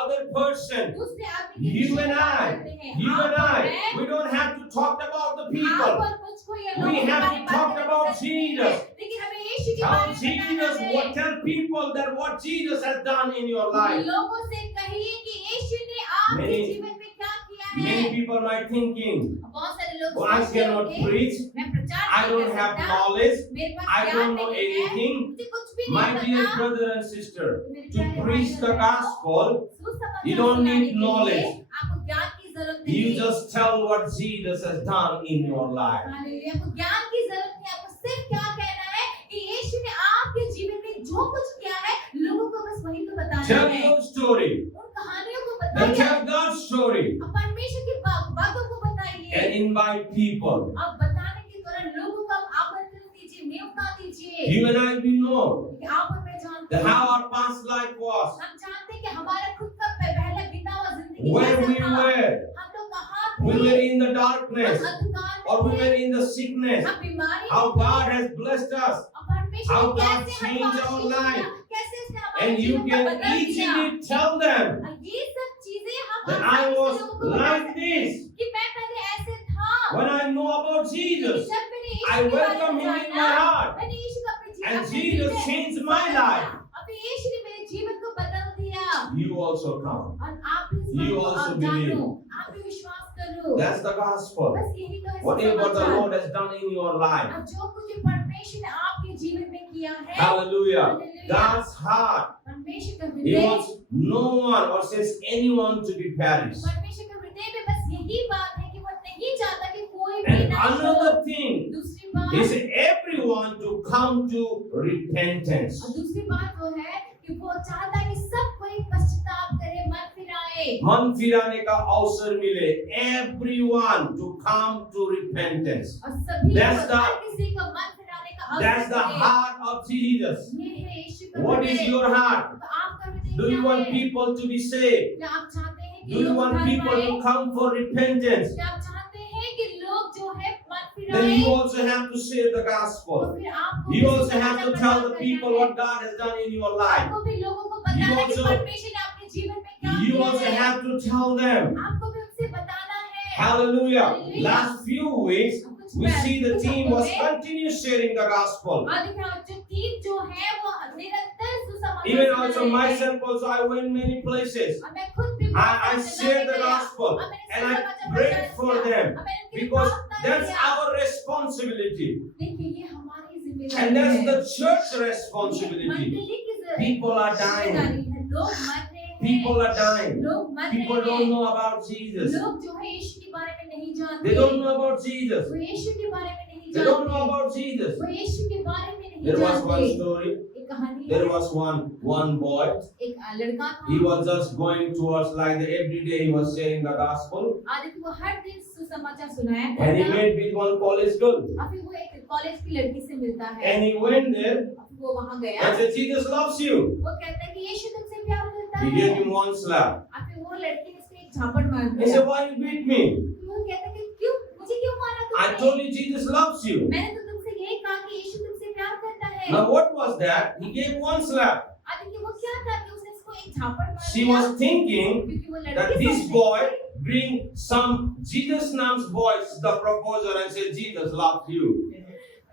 other person. दूसरे आदमी के You विषय and में बात I, करते हैं। you आप and और I, मैं, we don't have to talk about the आप people. और मुझको ये We लोगों के have बारे to में talk बात करने about की जरूरत नहीं है। Jesus. लेकिन हमें यीशु के Tell बारे में Jesus बताना what, है। tell people that what Jesus has done in your life. लोगों से कहिए कि यीशु ने आपके Many- जीवन में क्या किया Many है। people might thinking, बहुत सारे लोग well, I सोचते cannot होंगे, preach, मैं प्रचार I नहीं don't कर have सकता, knowledge, मेरे पास I ज्ञान don't know नहीं है, anything. मुझे कुछ भी My नहीं dear पता। brother and sister, मेरे to प्यारे preach भाई the और gospel, सुसमाचार you don't सुनाने need के लिए knowledge. आपको ज्ञान की जरूरत नहीं you है। just tell what Jesus has done in your life. Hallelujah, आपको ज्ञान की जरूरत नहीं, आपको सिर्फ क्या कहना है कि यीशु ने आपके जीवन में जो कुछ किया है, लोगों को बस वही तो बताना Tell है। your story. उन कहानियों को Then बताइए, tell God's story आप परमेश्वर की बातों को बताइए। and invite people. आप बताने के दौरान लोगों को आप आमंत्रण दीजिए, न्योता दीजिए। You and I, we know कि आप और मैं जानते that हैं, how our past life was, हम जानते हैं कि हमारा खुद का पहला बीता हुआ जिंदगी where कैसा we था। were. हम लोग कहाँ We थे? were in the हम darkness, अंधकार में or we थे, were in the sickness. हम बीमारी How में थे। God has blessed us, और परमेश्वर how ने God कैसे changed हमें our आशीष life. दिया, कैसे उसने हमारे and you जीवन को can बदल दिया। easily tell them और ये सब चीजें हम that I आसानी से was लोगों को बता like सकते this. हैं कि मैं पहले ऐसे था। When I know about Jesus, जब मैंने यीशु I के बारे welcome में him in जाना, my heart. मैंने यीशु को अपने And अपने Jesus दिल में changed my बदल दिया। life. अभी यीशु ने मेरे जीवन को बदल दिया। You also come. और आप भी इस You बात को also आप believe. जानो, आप भी विश्वास करो। That's the gospel. बस यही तो है Whatever the सुसमाचार। Lord has done in your life. और जो कुछ परमेश्वर ने आपके जीवन में किया है, Hallelujah. Hallelujah. God's heart. परमेश्वर का He हृदय, wants no one or says anyone to be perished. परमेश्वर का हृदय में बस यही बात है कि वो नहीं चाहता कि कोई भी And नाश हो। another thing दूसरी बात, is everyone to come to repentance. और दूसरी बात वो है कि वो चाहता है कि सब कोई पश्चाताप करे, मन फिराए। मन फिराने का अवसर मिले. Everyone to come to repentance. और सभी That's को, the- हर किसी को मन फिराने का अवसर That's the मिले। heart of Jesus. ये है यीशु का What is हृदय। your heart? तो आपका हृदय Do you क्या want है? people to be saved? क्या आप चाहते हैं कि Do you लोग want उद्धार people पाएं? to come for repentance? क्या आप चाहते हैं कि लोग जो है मन Then you फिराएं? also have to share the तो gospel. फिर आपको You भी also have to सुसमाचार tell प्रचार the करना people है। what God has done in your life. आपको भी लोगों को बताना है कि also- परमेश्वर ने आपके जीवन में क्या You किया also है। have to tell them. आपको भी उनसे बताना है। Hallelujah. Hallelujah. Last few weeks, कुछ we see the कुछ team was हफ्तों में, continue sharing the gospel. और देखिए जो टीम जो है वो निरंतर सुसमाचार Even सुना also रहे हैं। myself also, I went many places. और मैं खुद भी I बहुत सारी shared जगह the गया। gospel और मैंने and I सुसमाचार prayed प्रचार for किया। them और मैंने उनके लिए because प्रार्थना that's किया। our responsibility देखिए ये हमारी जिम्मेदारी and that's है। the church ये responsibility. मंडली की People are dying. जिम्मेदारी है। लोग मर रहे हैं। People are dying. लोग मर People रहे don't हैं। know about Jesus. लोग जो है यीशु के बारे में नहीं जानते। They don't know about Jesus. वो यीशु के बारे में नहीं They don't know जानते। about Jesus. वो यीशु के बारे में नहीं There was one जानते। story. एक कहानी है। There was one boy. एक लड़का था। He was just going towards like the every day he was sharing the gospel. Aditya को हर दिन सुसमाचार सुनाया And he करता। met with one college girl. और फिर वो एक कॉलेज की लड़की से मिलता है। And he went there और फिर वो वहाँ गया। and said, Jesus loves you. वो कहता है कि यीशु तुमसे प्यार करता He है। gave him one slap. और फिर वो लड़की ने उसको एक झापड़ मार He दिया। said, why you beat me? वो कहता है कि क्यों मुझे क्यों मारा I तुमने? told you Jesus loves you. मैंने तो तुमसे यही कहा कि यीशु तुमसे प्यार करता है। Now what was that? He gave one slap. Aditya वो क्या था कि उसने उसको एक झापड़ मार She दिया? was thinking क्योंकि वो that लड़की this सोच boy रही थी bring some Jesus name's voice, the proposer, and say, Jesus loves you.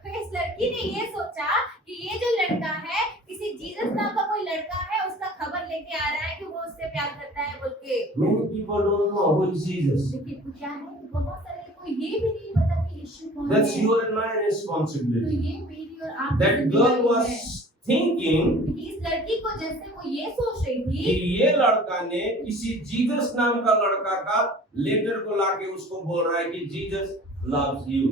तो इस लड़की ने ये सोचा कि ये जो लड़का है किसी जीसस नाम का कोई लड़का है, उसका खबर लेके आ रहा है कि वो उससे प्यार करता है बोल के। Many people don't know who is Jesus. लेकिन क्या है, बहुत सारे को ये भी नहीं पता कि यीशु कौन That's है। your and my तो responsibility. ये मेरी और आपकी That girl जिम्मेदारी was है। thinking इस लड़की को जैसे वो ये सोच रही कि थी ये लड़का ने किसी जीसस नाम का लड़का का लेटर को लाके उसको बोल रहा है कि Jesus loves you.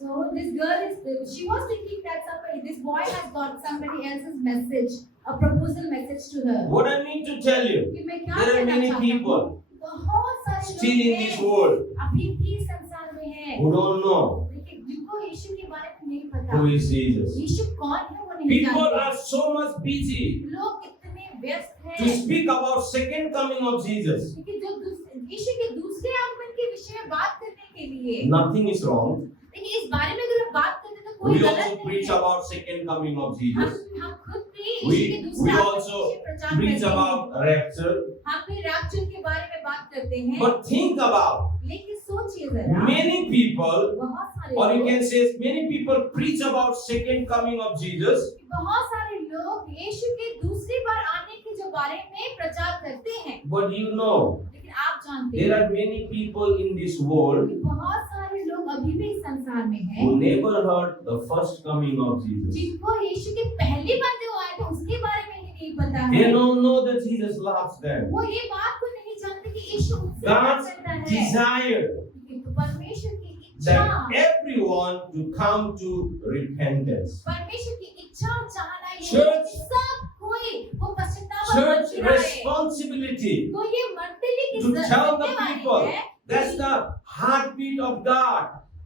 so this girl is she was thinking that this boy has got somebody else's message, a proposal message to her। What I mean to tell you, कि मैं क्या there are कहना many चाहता हूँ, people बहुत सारे still लोग in this हैं world अभी भी संसार में हैं who don't know लेकिन जिनको यीशु के बारे में नहीं who पता is Jesus. यीशु कौन है वो नहीं People जानते। are so much busy लोग कितने व्यस्त to हैं speak about second coming of Jesus. लेकिन जो यीशु के दूसरे आगमन के विषय में बात करने के लिए, Nothing is wrong. लेकिन इस बारे में अगर हम बात करते तो कोई We गलत also नहीं preach है। about second coming of Jesus. हम खुद भी यीशु के We दूसरे आगमन के also विषय प्रचार preach करते हैं। about rapture. हम भी rapture के बारे में बात करते हैं। But think about लेकिन सोचिए जरा, many people, बहुत सारे or you लोग, can say many people preach about second coming of Jesus. बहुत सारे लोग यीशु के दूसरी बार आने के जो बारे में प्रचार करते हैं, But you know, लेकिन आप जानते there हैं are many people in this world कि बहुत सारे लोग अभी भी इस संसार में हैं who never heard the first coming of Jesus. जिनको यीशु के पहली बार जो आए थे उसके बारे में ही नहीं पता They है। don't know that Jesus loves them. वो ये बात को नहीं जानते कि यीशु उनसे प्यार God's करता है। desire लेकिन परमेश्वर की इच्छा, that everyone to come to repentance. परमेश्वर की इच्छा और चाहना ये है Church- कि सब कोई वो पश्चाताप और Church मन फिराए। responsibility तो ये मंडली की to tell the जिम्मेदारी people है, that's the heartbeat of God.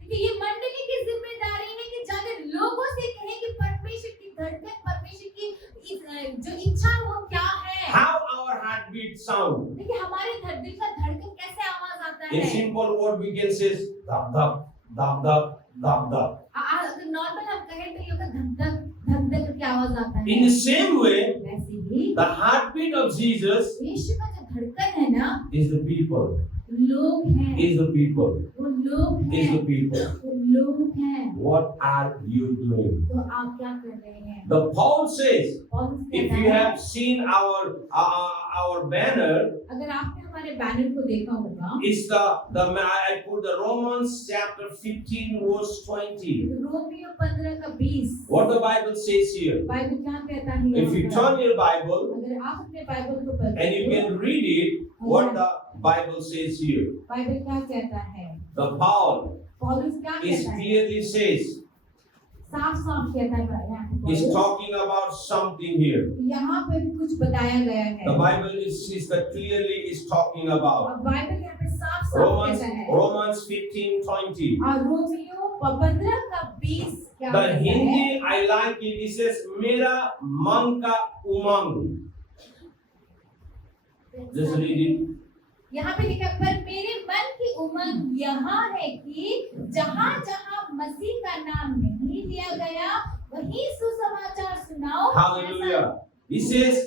कि ये मंडली की जिम्मेदारी है कि जाकर लोगों से कहें कि परमेश्वर की धड़कन, परमेश्वर की जो इच्छा है वो क्या है। How our heartbeat sound. देखिए हमारे दिल का धड़कन कैसे आवाज आता In है। simple word we can say dab dab dab dab dab dab. अगर नॉर्मल हम कहें तो ये धक धक धक धक करके आवाज आता है। In the same way, वैसे ही the heartbeat of Jesus यीशु का जो धड़कन है ना, is the people. लोग हैं, Is the people. वो लोग Is हैं, the people. वो लोग हैं। What are you doing? तो आप क्या कर रहे हैं? The Paul says, पौलुस if कहता you है, have seen our banner, अगर आपने हमारे बैनर को देखा होगा, it's I put the Romans chapter 15 verse 20. रोमियो 15 का 20 What the Bible says here. Bible क्या कहता है? If you turn your Bible अगर आप अपने बाइबल को पढ़ते and you हो, can read it, what the Bible says here. Bible क्या कहता है? The Paul पौलुस क्या is कहता है? clearly says, साफ साफ कहता है यहाँ पे is पौलुस। talking about something here. यहाँ पे भी कुछ बताया गया है। The Bible is that clearly is talking about. और बाइबल यहाँ पे साफ साफ कहता है। Romans 15:20. और रोमियो 15 का 20 क्या The कहता है? Hindi I like it. It says मेरा मन का उमंग. Just read it. यहाँ पे लिखा है, पर मेरे मन की उमंग यहाँ है कि जहाँ जहाँ मसीह का नाम नहीं लिया गया वहीं सुसमाचार सुनाओ। Hallelujah. He says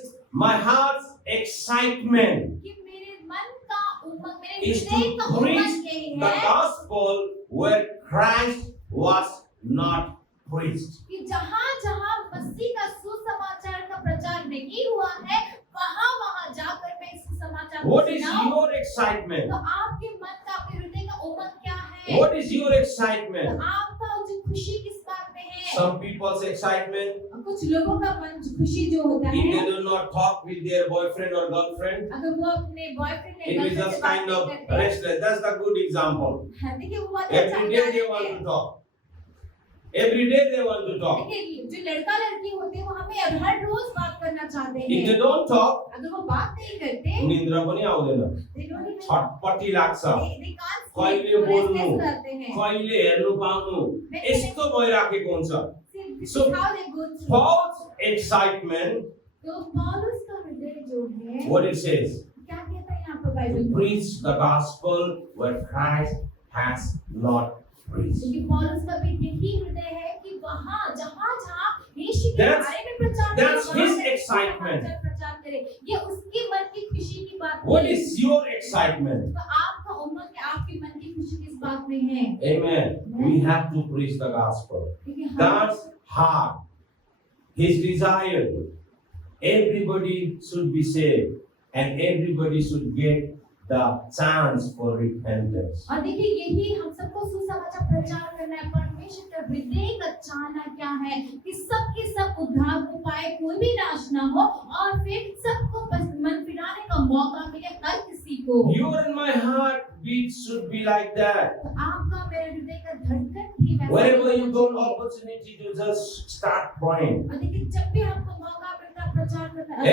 my heart's excitement कि मेरे मन का उमंग, मेरे is हृदय to का preach उमंग यही the है gospel where Christ was not preached. कि जहाँ जहाँ मसीह का सुसमाचार का प्रचार नहीं हुआ है वहाँ वहाँ जाकर मैं इस सुसमाचार को What is सुनाऊं। your excitement? तो आपके मन का, आपके हृदय का उमंग क्या है? What is your तो excitement? आपका जो खुशी किस बात में है? Some people's excitement, कुछ लोगों का मन खुशी जो होता if है, they do not talk with their boyfriend or girlfriend, अगर वो अपने boyfriend it is just kind of restless. That's the good example. देखिए वो बहुत Every day they want to talk. Every day they want to talk. देखिए जो लड़का लड़की होते हैं वो हमें हर रोज बात करना चाहते If they हैं। don't talk, अगर वो बात नहीं करते, निद्रा पनि आउँदैन. they don't even- छटपटी लाग्छ. they can't sleep, कहिले वो बोल्नु, restless रहते हैं। कहिले हेर्नु पाउनु, यस्तो भइराखेको हुन्छ. This So, is how they go through. Paul's excitement, तो पौलुस का हृदय जो है, what it says, क्या कहता है यहाँ पर बाइबल to में? preach the gospel where Christ has not preached. क्योंकि पौलुस का भी यही हृदय है कि वहाँ जहाँ जहाँ यीशु के That's- बारे में प्रचार करे, that's वहाँ his से excitement. प्रचार करे, ये उसके मन की खुशी की बात What है। is your excitement? तो आपका कि आपके मन की खुशी किस बात में है। Amen. We have to preach the gospel. क्योंकि हम God's heart, His desire, everybody should be saved and everybody should get the chance for repentance. और देखिए यही हम सबको सुसमाचार प्रचार करना है। परमेश्वर का हृदय का चाहना क्या है कि सबके सब उद्धार को पाए, कोई भी नाश ना हो और फिर सबको बस मन फिराने का मौका मिले हर किसी को। Your and my heartbeat should be like that. तो आपका मेरे हृदय का धड़कन भी वैसा Wherever you होना got चाहिए। opportunity to just start praying. और देखिए जब भी आपको मौका मिलता है प्रचार करना,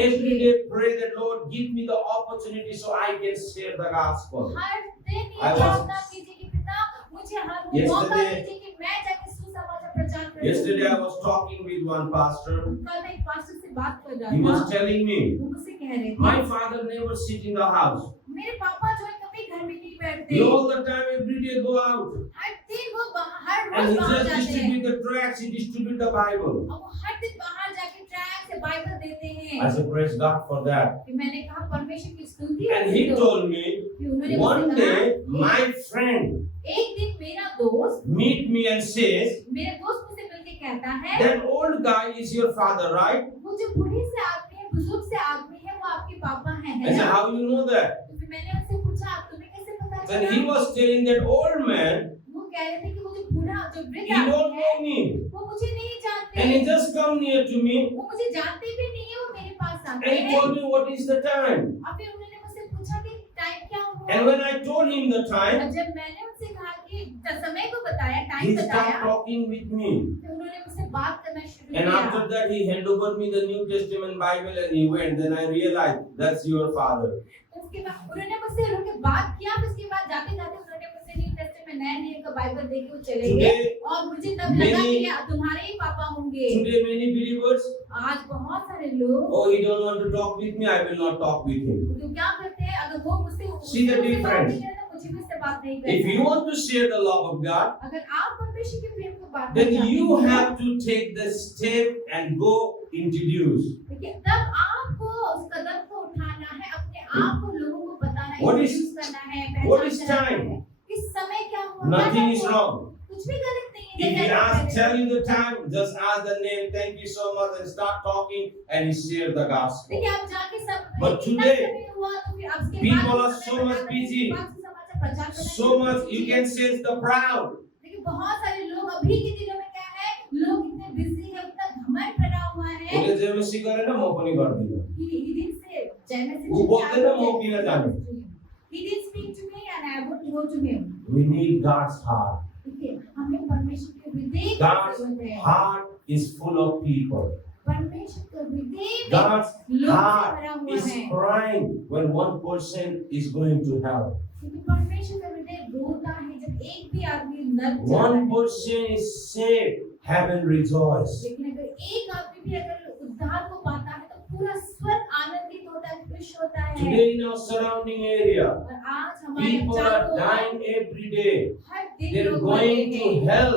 Every day pray that Lord give me the opportunity so I can share the gospel. हर दिन ये I was- प्रार्थना कीजिए कि पिता मुझे हर वो मौका Yesterday- दीजिए कि मैं जाके सुसमाचार प्रचार करूं। Yesterday I was talking with one pastor. कल मैं एक पास्टर से बात कर रहा He was था। telling me, वो मुझसे कह रहे थे my father never sit in the house. मेरे पापा जो है कभी घर में नहीं बैठते। He all the time every day go out. हर दिन वो हर And रोज he बाहर just जाते हैं distribute the tracts, he distribute the Bible. और वो हर दिन बाहर जाके ट्रैक से बाइबल देते हैं। I said, praise God for that. फिर मैंने कहा परमेश्वर की स्तुति And he told me, कि उन्होंने one मुझसे कहा, day my friend एक दिन मेरा दोस्त meet me and says, मेरे दोस्त मुझसे मिलके कहता है that old guy is your father, right? वो जो बूढ़े से आदमी है, बुजुर्ग से आदमी है, वो आपके पापा हैं, I है said, ना? how you know that? तो फिर मैंने उनसे पूछा तुम्हें कैसे पता Then चला? he was telling that old man, वो कह रहे थे कि वो जो बूढ़ा जो वृद्ध he don't आदमी है know me. वो मुझे नहीं जानते, And he just come near to me वो मुझे जानते भी नहीं है, वो मेरे पास आते and he हैं told me what is the time. और फिर उन्होंने मुझसे पूछा कि टाइम क्या हुआ? And when I told him the time, और जब मैंने उनसे कहा कि समय को बताया, he टाइम started बताया, talking with me. तो उन्होंने मुझसे बात करना शुरू And किया। after that, he handed over me the New Testament Bible and he went. Then I realized that's your father. उसके बाद उन्होंने मुझसे रुके बात किया, फिर उसके बाद जाते जाते उन्होंने मुझसे न्यू टेस्टामेंट नया नियम का बाइबल देके वो चले गए Today, और मुझे तब लगा many- कि तुम्हारे ही पापा होंगे। Today, many believers, आज बहुत सारे लोग oh, he don't want to talk with me, I will not talk with him. तो क्या करते हैं, अगर वो मुझसे See the मुझसे बात difference. नहीं करता, मुझे भी उससे बात नहीं If करता। you want to share the love of God, अगर आप परमेश्वर के प्रेम को बांटना then चाहते you हैं, have to take the step and go introduce. देखिए तब आपको उस कदम को उठाना है, अपने आप को लोगों को बताना है, What is- introduce करना है, what पहचान is कराना time? है कि समय क्या हुआ, Nothing क्या is हुआ। wrong. कुछ भी गलत नहीं है। If he जैसे asks, आपने tell you the time, just ask the name, thank you so much, and start talking and he share the gospel. देखिए आप जाके सब But कितना today, समय हुआ तो फिर अब उसके people बाद are समय so much बताना, busy. उसके बाद सुसमाचार प्रचार करना So शुरू much you कीजिए। can sense the proud. देखिए बहुत सारे लोग अभी के दिनों में क्या है, लोग इतने बिजी है, इतना घमंड भरा हुआ है बोले जय मसीह करे ना मो पनि गर्दिन कि he didn't say, जय मसीह वो जी, बोलते I ना would मो just किन go जाने। to him. He didn't speak to me and I would go to him. We need God's heart. देखिए हमें परमेश्वर के हृदय की God's जरूरत है। heart is full of people. परमेश्वर का हृदय में God's लोग से heart भरा हुआ is है। crying when one person is going to hell. क्योंकि परमेश्वर का हृदय रोता है जब एक भी आदमी नर्क जाता One है। person is saved, heaven rejoice. लेकिन अगर एक आदमी भी अगर उद्धार को पाता है तो पूरा स्वर्ग आनंदित होता है, खुश होता है। Today in our surrounding area, और आज हमारे people are चारों ओर dying every day. हर दिन They're लोग मर going रहे to हैं। hell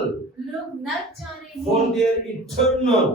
लोग नर्क जा रहे हैं। for their eternal.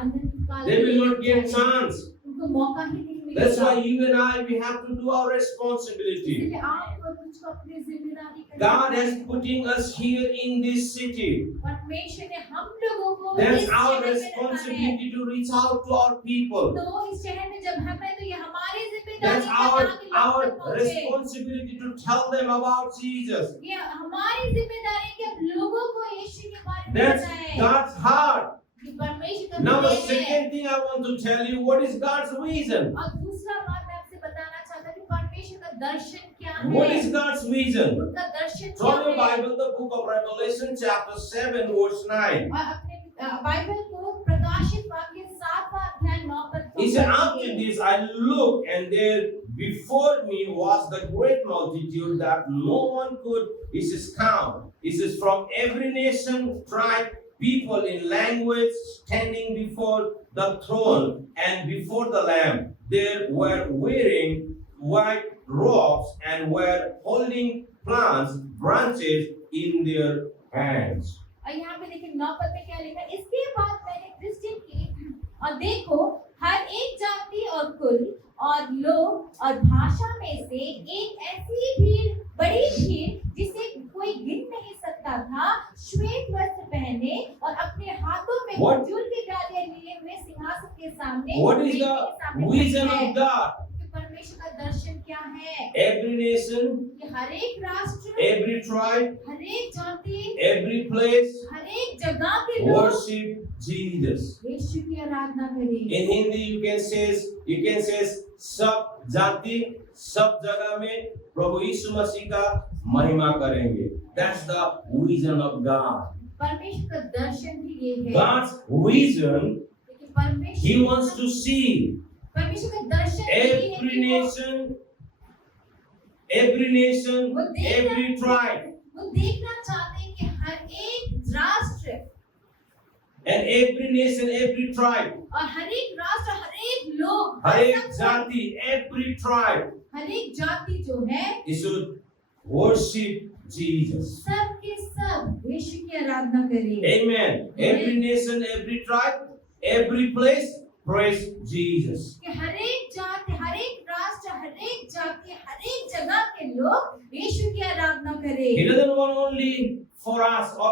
अनंत काल They के will लिए not get जा रहे हैं। chance. उनको मौका ही नहीं That's मिलेगा। why you and I, we have to do our responsibility. इसलिए आप और मुझको अपनी जिम्मेदारी करनी God है। has putting us here in this city. परमेश्वर ने हम लोगों को That's इस our शहर में रखा है। responsibility to reach out to our people. तो इस शहर में जब हम हैं तो ये हमारी जिम्मेदारी That's है our ताकि लोग तक पहुंचे। responsibility to tell them about Jesus. ये हमारी जिम्मेदारी है कि हम लोगों को यीशु के बारे में That's बताएं। God's heart. ये परमेश्वर का Now the हृदय है। second thing I want to tell you, what is God's vision? और दूसरा बात मैं आपसे बताना चाहता हूँ कि परमेश्वर का दर्शन क्या है। What is God's vision? उनका दर्शन From क्या your है। Bible, the book of Revelation, chapter 7, verse 9. और अपने बाइबल को प्रकाशित वाक्य 7वां अध्याय 9 पद को He said, पढ़िए। after this I looked, and there before me was the great multitude that no one could, it says, count. It says, from every nation, tribe, people in language, standing before the throne and before the Lamb. They were wearing white robes and were holding plants, branches in their hands. और यहाँ पे देखिए 9 पद में क्या लिखा है, इसके बाद मैंने दृष्टि की और देखो हर एक जाति और कुल और लोग और भाषा में से एक ऐसी भीड़, बड़ी भीड़ जिसे कोई गिन नहीं सकता था, श्वेत वस्त्र पहने और अपने हाथों में What- खजूर की डालियां लिए हुए सिंहासन के सामने What is देखने के the सामने vision खड़े हैं। of God? कि परमेश्वर का दर्शन क्या है? Every nation, कि हर एक राष्ट्र, every tribe, हर एक जाति, every place हर एक जगह के लोग worship Jesus. यीशु की आराधना करें। In Hindi, you can say सब जाति, सब जगह में प्रभु यीशु मसीह का महिमा करेंगे. That's the vision of God. परमेश्वर का दर्शन भी ये है। God's vision, लेकिन परमेश्वर He wants to see परमेश्वर का दर्शन भी ये है every कि वो- nation, every tribe, वो देखना चाहते हैं कि हर एक राष्ट्र and every nation, every tribe, और हर एक राष्ट्र, हर एक लोग, हर एक जाति, every tribe, हर एक जाति जो है he should worship Jesus. सब के सब यीशु की आराधना करें। Amen. Every nation, every tribe, every place, praise Jesus. कि हर एक जाति, हर एक राष्ट्र, हर एक जाति, हर एक जगह के लोग यीशु की आराधना करें। He doesn't want only for us or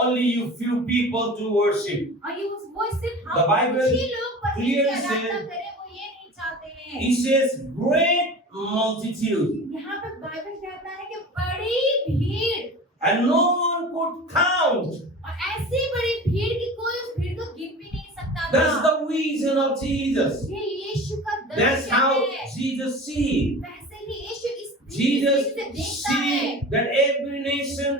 only you few people to worship. और ये वो सिर्फ The हम Bible कुछ ही लोग परमेश्वर की clearly आराधना says- करें, वो ये नहीं चाहते हैं। He says great multitude, यहाँ पे बाइबल कहता है कि बड़ी भीड़, and no one could count. और ऐसी बड़ी भीड़ की कोई उस भीड़ को गिन भी नहीं सकता That's था। the vision of Jesus. ये यीशु का That's दर्शन how है। Jesus sees. वैसे ही यीशु इस Jesus दृष्टि से देखता है sees that every nation,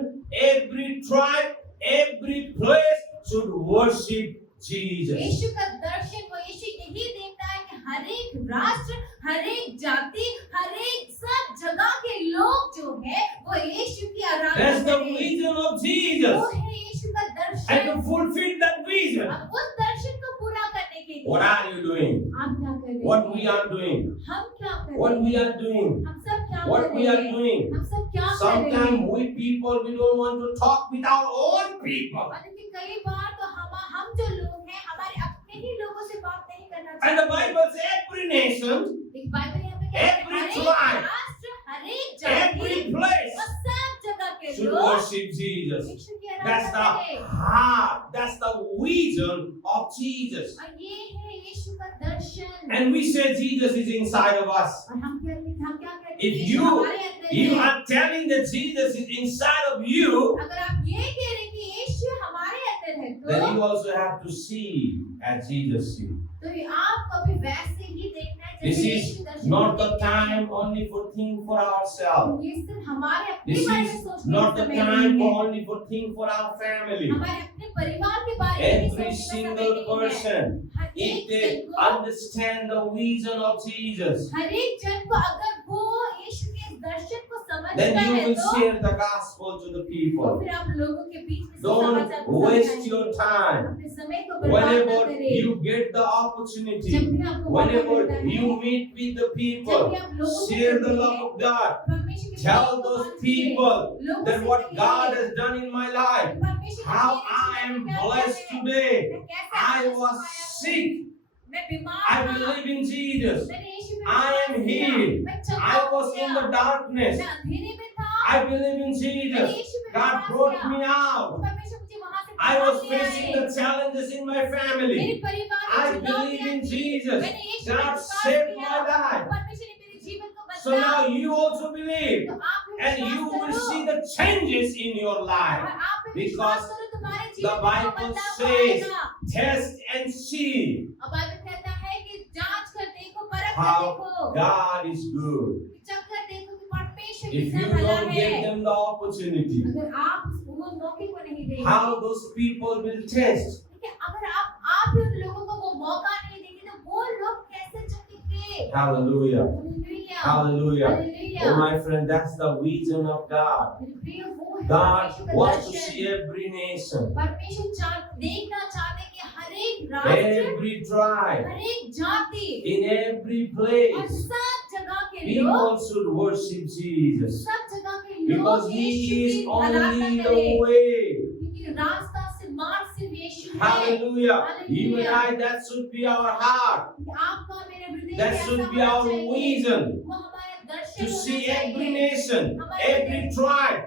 every tribe, every place should worship Jesus. यीशु का दर्शन, वो यीशु यही देखता है कि हर एक राष्ट्र, हर एक जाति, हर एक सब जगह के लोग जो है वो यीशु की आराधना That's the करें। vision of वो Jesus. है यीशु का And दर्शन। to fulfill that vision, अब उस दर्शन को पूरा करने के लिए what are you doing? आप क्या करें? What we are doing? हम क्या करें? What we are doing? हम सब क्या What we are करें? doing? हम सब क्या करें? Sometimes we people, we don't want to talk with our own people. और देखिए कई बार तो हम जो लोग हैं हमारे अपने ही लोगों से बात नहीं करना And the चाहते। Bible says every nation, एक बाइबल यहाँ पे कहता है, every हर एक tribe, राष्ट्र, हर एक जाति every place और सब जगह के should लोग worship Jesus. यीशु की That's आराधना the करें। heart, that's the vision of Jesus. और ये है यीशु का दर्शन। And we say Jesus is inside of us. और हम क्या कहते हैं? If यीशु you- हमारे अंदर You है। are telling that Jesus is inside of you, अगर आप ये कह रहे हैं कि यीशु हमारे अंदर है then you तो also have to see as Jesus sees. ये आपको भी वैसे ही देखना है This जैसे is यीशु दर्शन not the देखते हैं। time only for think for ourselves. ये सिर्फ हमारे अपने This बारे is में सोचने not का the समय time नहीं for है। only for think for our family. हमारे अपने परिवार के बारे में भी Every सोचने का समय single नहीं है। person, हर if एक they जन को understand the vision of Jesus, हर एक जन को अगर वो यीशु के इस दर्शन को समझता then you है will तो share the gospel to the तो people. फिर आप लोगों के बीच में Don't समाचार को waste समझाएंगे। your time. अपने समय को बर्बाद ना Whenever करें। you get the जब opportunity, भी आपको मौका मिलता whenever है, you meet with the जब people, भी आप लोगों से share the मिलते love हैं, of God. परमेश्वर के Tell प्रेम को those बांटिए। people लोगों that से what कहिए, God has done in my life, परमेश्वर के how मेरे I जीवन am में क्या blessed क्या है, today. मैं कैसे I आशीष was पाया हूँ, sick. मैं बीमार I था, believe in Jesus. मैंने यीशु में I am विश्वास किया, healed. मैं चंगा I हो was in गया, the darkness. मैं अंधेरे में था, I believe in मैंने Jesus. यीशु में God विश्वास brought किया, me out. परमेश्वर मुझे वहाँ से I निकाल was लिया facing है। the challenges in my मेरे family. परिवार में I चुनौतियाँ believe in थी, Jesus. मैंने यीशु में God विश्वास saved किया, my life. परमेश्वर ने मेरे जीवन को So बदला। now you also believe. तो आप भी And विश्वास you will करो, see the changes in your और life. आप भी because विश्वास करो, तुम्हारे The जीवन में Bible बदलाव says, आएगा। test and see और बाइबल कहता है कि जांच कर देखो, परख कर how देखो, God is good. कि चख कर देखो कि परमेश्वर If कितना you भला don't है। give them the opportunity, अगर आप वो मौके को नहीं देंगे, how those people will test? देखिए, अगर आप भी उन लोगों को वो मौका नहीं देंगे तो वो लोग कैसे चखेंगे? Hallelujah. Hallelujah, Hallelujah. Hallelujah. Oh, my friend, that's the vision of God. मेरे प्रिय, वो है God परमेश्वर का wants to Darshan. see every nation, परमेश्वर देखना चाहते हैं कि हर एक राष्ट्र, every tribe, हर एक जाति in every और place. सब जगह के लोग, People should worship Jesus सब जगह के लोग because यीशु He is की आराधना only करें, the way. क्योंकि रास्ता सिर्फ मार्ग सिर्फ यीशु है। Hallelujah. Hallelujah. You and I, that should be our heart. आपका और मेरा हृदय That ऐसा should be होना our चाहिए। vision. वो हमारा दर्शन To होना see every चाहिए। nation, every tribe,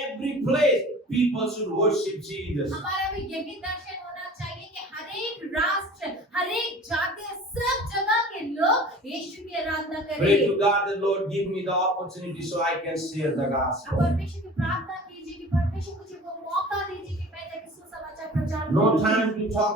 every place, people should worship Jesus. हमारा भी यही दर्शन होना चाहिए कि हर एक राष्ट्र, हर एक जाति, सब जगह के लोग यीशु की आराधना Pray करें। to God that Lord give me the opportunity so I can share the अब gospel. परमेश्वर की प्रार्थना कीजिए कि परमेश्वर मुझे वो मौका दीजिए कि मैं जाके सुसमाचार प्रचार No करूं। time to talk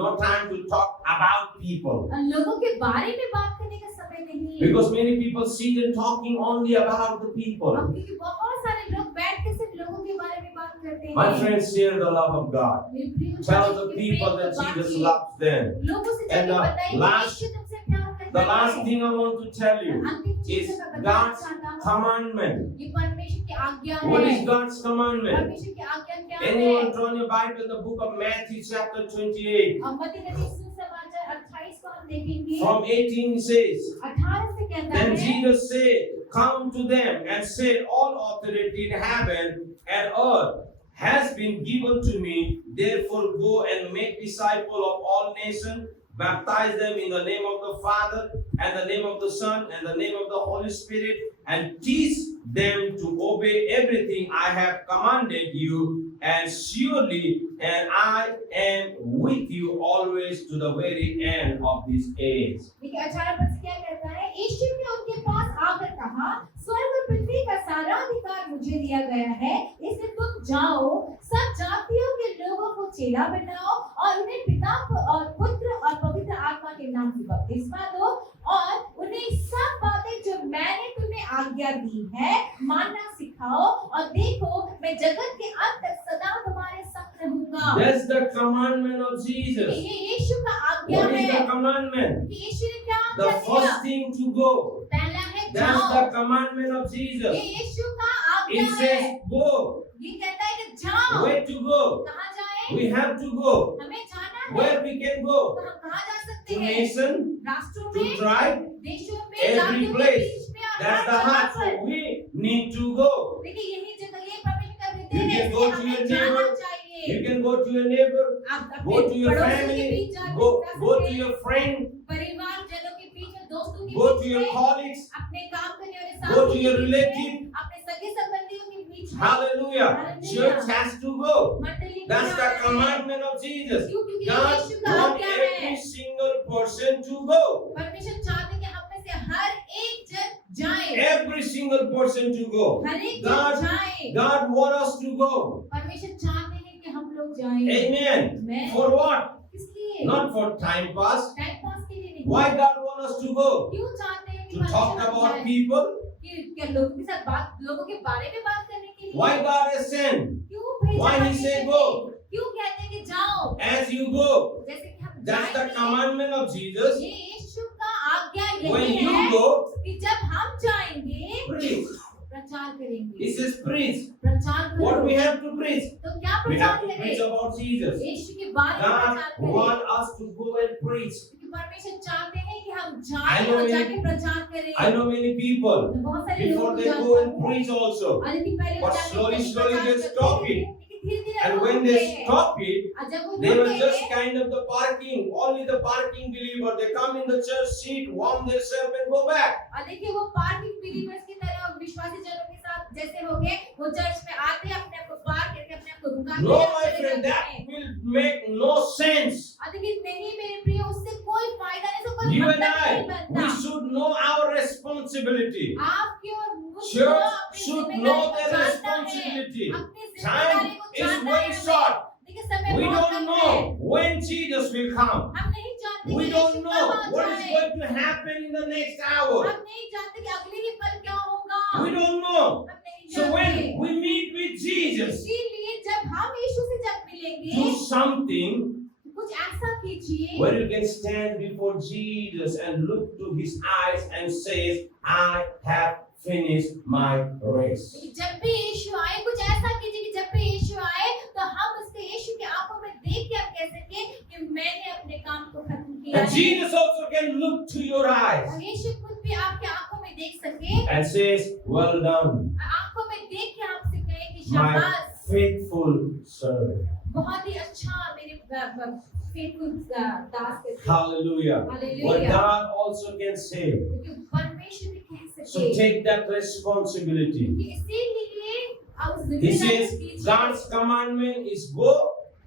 no time to talk about people. लोगों के बारे में बात करने का समय नहीं है। Because many people see them talking only about the people. अब क्योंकि बहुत सारे लोग बैठ के सिर्फ लोगों के बारे में बात करते हैं। My friends, share the love of God. मेरे प्रिय Tell मित्रों, the कि people प्रेम that को Jesus बांटिए। loves them. लोगों से And जाके the बताइए कि last- यीशु तुमसे प्यार करता The है। last thing I want to tell you अंतिम चीज is मैं बताना God's चाहता हूँ। commandment. ये परमेश्वर की आज्ञा What है। is God's commandment? परमेश्वर की आज्ञा क्या है? Anyone turn your Bible in the book of Matthew chapter 28. मत्ती नबी सुसमाचार 28 को हम देखेंगे। From 18 says, 18 से कहता Then है, Jesus said, Come to them and said, All authority in heaven and earth has been given to me. Therefore go and make disciples of all nations, baptize them in the name of the Father and the name of the Son and the name of the Holy Spirit, and teach them to obey everything I have commanded you. And surely, and I am with you always to the very end of this age. देखिए 18 पद से क्या कहता है? यीशु ने उनके पास आकर कहा, स्वर्ग और पृथ्वी का सारा अधिकार मुझे दिया गया है, इसलिए तुम जाओ, सब जातियों के लोगों को चेला बनाओ और उन्हें पिता और पुत्र और पवित्र आत्मा के नाम से बपतिस्मा दो और उन्हें सब बातें जो मैंने तुम्हें आज्ञा दी है मानना सिखाओ, और देखो मैं जगत के अंत तक सदा तुम्हारे संग रहूंगा। That's the commandment of Jesus. ये यीशु का आज्ञा What is है। the commandment? कि यीशु ने क्या The आज्ञा दिया? first thing to go. पहला है That's जाओ। the commandment of ये Jesus. यीशु का आज्ञा It है। says go. ये कहता है कि जाओ। Where to go? कहाँ जाएं? We have to go. हमें जाना है। Where we can तो go? हम कहाँ जा सकते To हैं? nation, राष्ट्रों to में, tribe, देशों में, every जातियों के place. बीच में और That's हर the जगह heart. पर। So we need to go. देखिए यही जगह, ये परमेश्वर का हृदय You है, can इसलिए go to हमें your जाना neighbor. चाहिए। You can go to your neighbor, आप go अपने to your पड़ोसियों के family, बीच जा go सकते to हैं, your friend, परिवार जनों के बीच में, दोस्तों के go to बीच your में, colleagues, अपने काम करने वाले go साथियों to के your बीच में, relative. अपने सगे संबंधियों के बीच में। Hallelujah. Hallelujah. Church has to go. मंडली में That's the जाना है। commandment of Jesus. क्यों? क्योंकि ये God यीशु का wants आज्ञा है। every single person to go. परमेश्वर चाहते हैं कि हम में से हर एक जन जाए, Every single person to go. हर एक God- जन जाए। God wants us to go. परमेश्वर चाहते हैं कि हम लोग जाएं। Amen. मैं For what? किसलिए? Not for time pass. Time pass के लिए नहीं। Why God wants us to go? क्यों चाहते हैं कि To talk परमेश्वर about जाए? people. कि क्या लोगों के साथ बात, लोगों के बारे में बात करने के लिए? Why God has sent? क्यों भेजा Why He परमेश्वर say ने? go? क्यों कहते हैं कि जाओ? As you go. जैसे कि हम That's the जाएंगे, commandment of Jesus. ये यीशु का आज्ञा When यही you है go, कि जब हम जाएंगे preach. प्रचार करेंगे। It says preach. प्रचार What we करो। have to preach? तो क्या We have प्रचार to preach करें? about Jesus. यीशु के बारे में God प्रचार करें। wants us to go and preach. क्योंकि परमेश्वर चाहते हैं कि हम I जाएं know और many- जाके प्रचार करें। I know many people, बहुत सारे before लोग they जानते go and हैं। preach also, और लेकिन पहले but जाके slowly, कहीं slowly प्रचार they करते stop हैं, it. लेकिन धीरे-धीरे and वो when रुकते they हैं। stop it, और जब वो they were रुकते just हैं, kind of the parking, only the parking believer. They come in the church seat, warm themselves and go back. और देखिए वो पार्किंग बिलीवर्स की तरह विश्वासी जनों के साथ जैसे हो गए, वो चर्च में आते हैं, अपने आप को पार करके अपने आप को रुका No, के my चले friend, जाते that हैं। will make no sense. और देखिए नहीं मेरे प्रिय, उससे कोई फायदा नहीं, उससे कोई You and मतलब नहीं I, बनता। we should know our responsibility. आपकी और मुझको Church अपनी should जिम्मेदारी know को their जानना है। responsibility. अपनी Time जिम्मेदारी को is जानना very है short. हमें। देखिए समय We बहुत don't कम है। know when Jesus will come. हम नहीं जानते We कि don't यीशु know कब आ what is जाए। going to happen in the next hour. हम नहीं जानते कि अगले ही पल क्या होगा। We don't know. हम नहीं So जानते। when we meet with Jesus, इसीलिए जब हम यीशु से जब do मिलेंगे, something कुछ ऐसा कीजिए where you can stand before Jesus and look to his eyes and says, I have finished my race. कि जब भी यीशु आए, कुछ ऐसा कीजिए कि जब भी यीशु आए तो हम उसके यीशु की आंखों में देख के हम कह सके कि मैंने अपने काम को खत्म किया And है। Jesus also can look to your eyes और यीशु खुद भी आपके आंखों में देख सके, and says, well done, आंखों में देख के आपसे कहे कि my शाबाश, faithful servant. बहुत ही अच्छा मेरे फेथफुल दास के थे। Hallelujah. But Hallelujah। God also can say, क्योंकि परमेश्वर भी कह so सके take that responsibility. कि इसीलिए आप उस He जिम्मेदारी says, को लीजिए। God's commandment is go,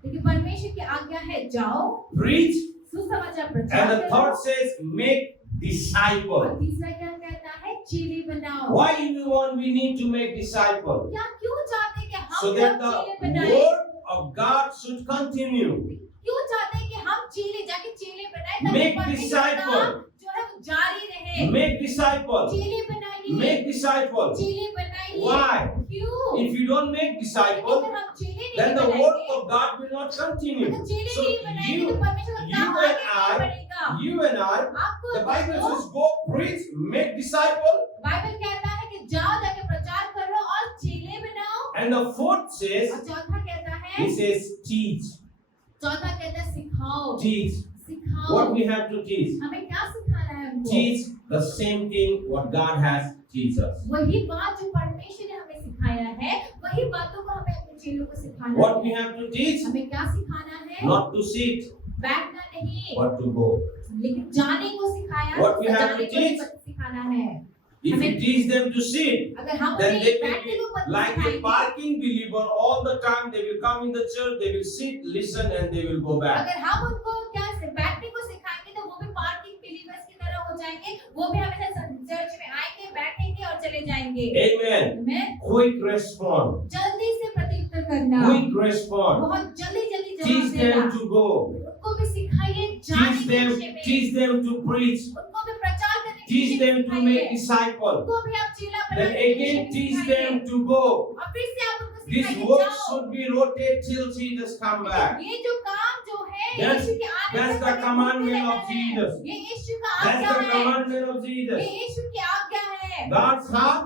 क्योंकि परमेश्वर की आज्ञा है जाओ preach, सुसमाचार प्रचार and the करो। third says, make और disciple. तीसरा क्या कहता है चेले बनाओ। Why we need to make disciple? क्या क्यों चाहते हैं कि हम So लोग that चेले the बनाएं? word of God should continue. क्यों चाहते हैं कि हम चेले जाके चेले बनाएं ताकि Make परमेश्वर का disciple. काम जो है वो जारी रहे। Make disciple. चेले बनाइए। Make disciple. चेले बनाइए। Why? क्यों? If you don't make disciple, अगर हम चेले नहीं then the बनाएंगे, work of God will not continue. अगर चेले So नहीं बनाएंगे तो परमेश्वर का काम you आगे नहीं and बढ़ेगा। you and I, आपको the Bible दोस्तों, says, go preach, make disciple. Bible कहता है कि जाओ जाके प्रचार करो और चेले बनाओ। And the fourth says, और चौथा कहता है he says, teach. चौथा कहता है सिखाओ। Teach. सिखाओ। What we have to teach? हमें क्या सिखाना है हमको? Teach the same thing what God has teach us. वही बात जो परमेश्वर ने हमें सिखाया है, वही बातों को हमें अपने चेलों को सिखाना What है। we have to teach? हमें क्या सिखाना है? Not to sit, बैठना नहीं, but to go. लेकिन जाने को सिखाया। What we have जाने to को नहीं teach? सिखाना है। If you teach them to sit, अगर हम then उन्हें they will बैठने को be पता like a सिखाएंगे, parking believer all the time. They will come in the church, they will sit, listen, and they will go back. अगर हम उनको क्या बैठने को सिखाएंगे तो वो भी पार्किंग बिलीवर्स की तरह हो जाएंगे। वो भी हमेशा चर्च में आएंगे, बैठेंगे और चले जाएंगे। Amen. आमीन। Quick respond. जल्दी से प्रत्युत्तर करना, Quick respond. बहुत जल्दी जल्दी जवाब Teach देना। them to go. उनको भी सिखाइए जाने Teach के them. विषय में। Teach them to preach. उनको भी प्रचार करने के Teach विषय them में to सिखाइए। make disciples. उनको भी आप चेला Then बनाने के विषय again में teach सिखाइए। them to go. और फिर से आप उनको This सिखाइए work जाओ। should be rotated till Jesus come back. ये जो काम जो है That's- यीशु के आने that's से the पहले commandment होते of रहना है। Jesus. ये यीशु का That's आज्ञा the है। commandment of ये Jesus. यीशु की आज्ञा है। God's heart,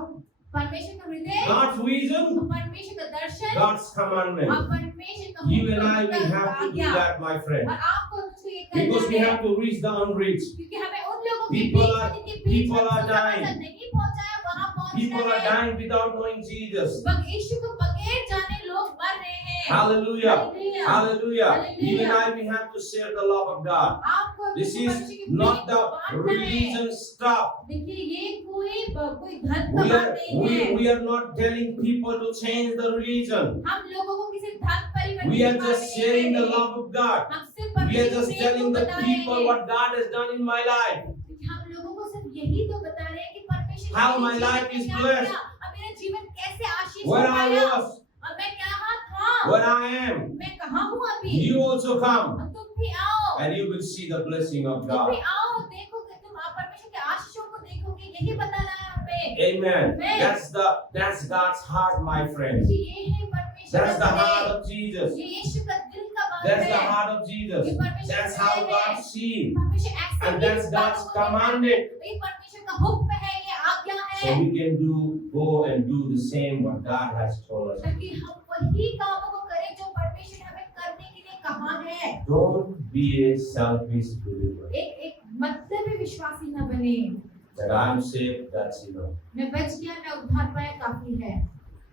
परमेश्वर का हृदय, God's vision, परमेश्वर का दर्शन God's और commandment. परमेश्वर का You and I, हुक्म, we have to do आज्ञा। that, my friend. और आपको मुझको ये करना Because we है have to reach the unreached. क्योंकि हमें उन लोगों के People बीच are- में जिनके बीच people में are सुसमाचार dying. नहीं पहुंचा है वहां People पहुंचना are है। dying without knowing Jesus. यीशु को बगैर जाने लोग मर रहे हैं। Hallelujah. Hallelujah. Hallelujah. Hallelujah. Even I, we have to share the love of God. आपको This परमेश्वर is की not प्रेम को the बांटना है। religion stuff. देखिए ये कोई धर्म का We बात are, नहीं है। we are not telling people to change the religion. हम लोगों को किसी धर्म परिवर्तन We are के बारे just में sharing नहीं the कह रहे। love of God. हम सिर्फ We are परमेश्वर just की प्रेम telling को the बता रहे people हैं। what God has done in my life. हम लोगों को सिर्फ यही तो बता रहे हैं कि परमेश्वर How ने my मेरे life जीवन is में क्या blessed. किया, और मेरा जीवन कैसे आशीष Where I पाया, was, और मैं कहाँ था, where I am. मैं कहाँ हूँ अभी। You also come और तुम भी आओ, and you will see the blessing of तुम God. भी आओ, देखोगे तुम आप परमेश्वर के आशीषों को देखोगे। यही बता रहा है हमें। Amen. Amen. That's God's heart, my friend. कि ये है परमेश्वर That's the का heart हृदय। of Jesus. ये यीशु का दिल का बात That's the है। heart of Jesus. ये परमेश्वर That's का how हृदय God है। sees. परमेश्वर ऐसे And ही that's इस बातों God's को देखता है। commandment. ये परमेश्वर का हुक्म है, ये आज्ञा So है, we can go and do the same what God has told us. ताकि हम वही कामों को करें जो परमेश्वर ने हमें करने के लिए कहा है। Don't be a selfish believer. एक मतलब विश्वासी न बने। That I'm saved, that's enough. मैं बच गया, मैं उद्धार पाया, काफी है।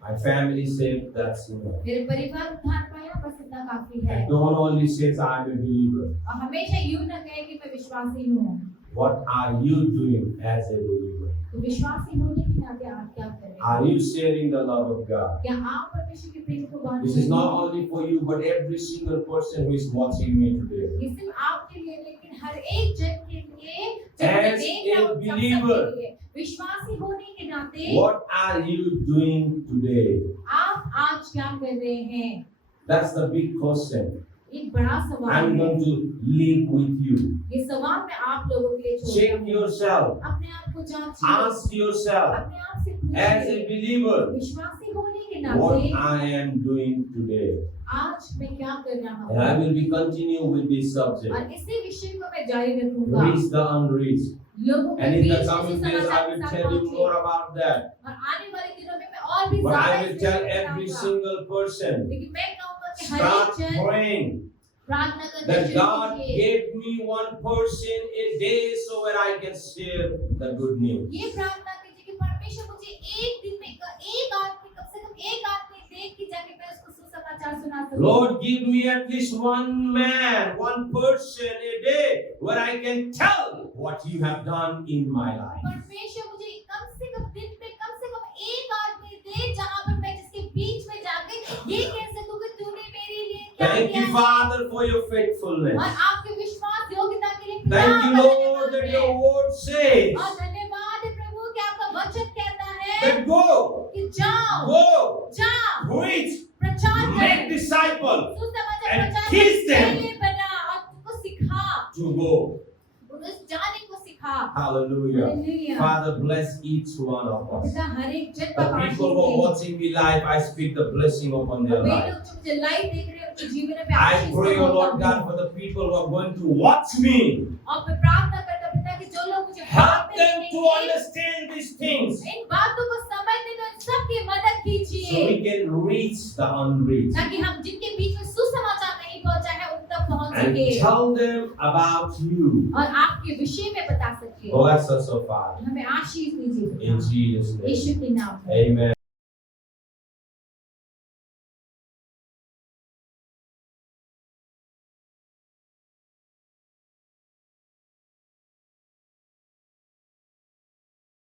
My family saved, that's enough. मेरे परिवार उद्धार पाया, बस इतना काफी है। And don't only say I'm a believer. और हमेशा यूं न कहे कि मैं विश्वासी हूँ। What are you doing as a believer? तो विश्वासी होने के नाते आप क्या करें? Are you sharing the love of God? क्या आप परमेश्वर के प्रेम को बांट This is not only for you, but every single person who is watching me today. ये सिर्फ आपके लिए, लेकिन हर एक जन के लिए जो मुझे As देख रहा है, a उन सब believer, के लिए। विश्वासी होने के नाते What are you doing today? आप आज क्या कर रहे हैं? That's the big question. एक बड़ा सवाल I'm है। going to leave with you. ये सवाल मैं आप लोगों के लिए छोड़ता Check हूँ। yourself. अपने आप को जांचिए, Ask yourself, अपने आप से as a पूछिए, believer, विश्वासी होने के what नाते I am doing today. आज मैं क्या कर रहा And I हूँ, will be continue with this subject. और इसी विषय को मैं जारी रखूंगा। Reach the unreached. लोगों के And in बीच the में coming days, I सुसमाचार will के साथ tell you पहुंचे। more about that. और आने वाले दिनों में मैं और भी But ज्यादा I will इस tell विषय में every बताऊंगा। single person, लेकिन मैं कहूंगा कि हर start एक जन praying प्रार्थना करना that शुरू God कीजिए। gave me one person a day so that I can share the good news. ये प्रार्थना कीजिए कि परमेश्वर मुझे एक दिन में एक आदमी, कम से कम एक आदमी देख के जाके मैं उसको सुसमाचार समाचार सुना सकूं। Lord, give me at least one man, one person a day where I can tell what you have done in my life. परमेश्वर मुझे कम से कम दिन में कम से कम एक आदमी दे जहां पर मैं जिसके बीच में जाके ये कह सकूं कि तूने मेरे लिए क्या Thank किया you, है। Father, for your faithfulness. और आपके विश्वास योग्यता के लिए Thank you, धन्यवाद Lord, that है। your word says और धन्यवाद है प्रभु कि आपका वचन कहता है that go, कि जाओ preach, प्रचार make करो disciples सुसमाचार and प्रचार teach them चेले बना और तुमको सिखा to go. उस जाने को सिखा। Hallelujah. Hallelujah. Father, bless each one of us. पिता हर एक जन The का people who are watching me live, I speak the blessing upon their वे life. लोग जो मुझे लाइव देख रहे हैं उनके जीवन में I आशीष pray, को O Lord बोलता God, हूं। for the people who are going to watch me. और मैं प्रार्थना करता हूं पिता कि जो लोग मुझे Help बाद में them to देखेंगे, understand these things इन बातों को समझने दो, इन सबकी मदद so कीजिए we can reach the unreached ताकि हम जिनके बीच में सुसमाचार नहीं पहुंचा है उन तक पहुंच and सके tell them about you. और आपके विषय में बता सके। Bless us, O Father. हमें आशीष दीजिए In Jesus' name. यीशु के नाम में। Amen.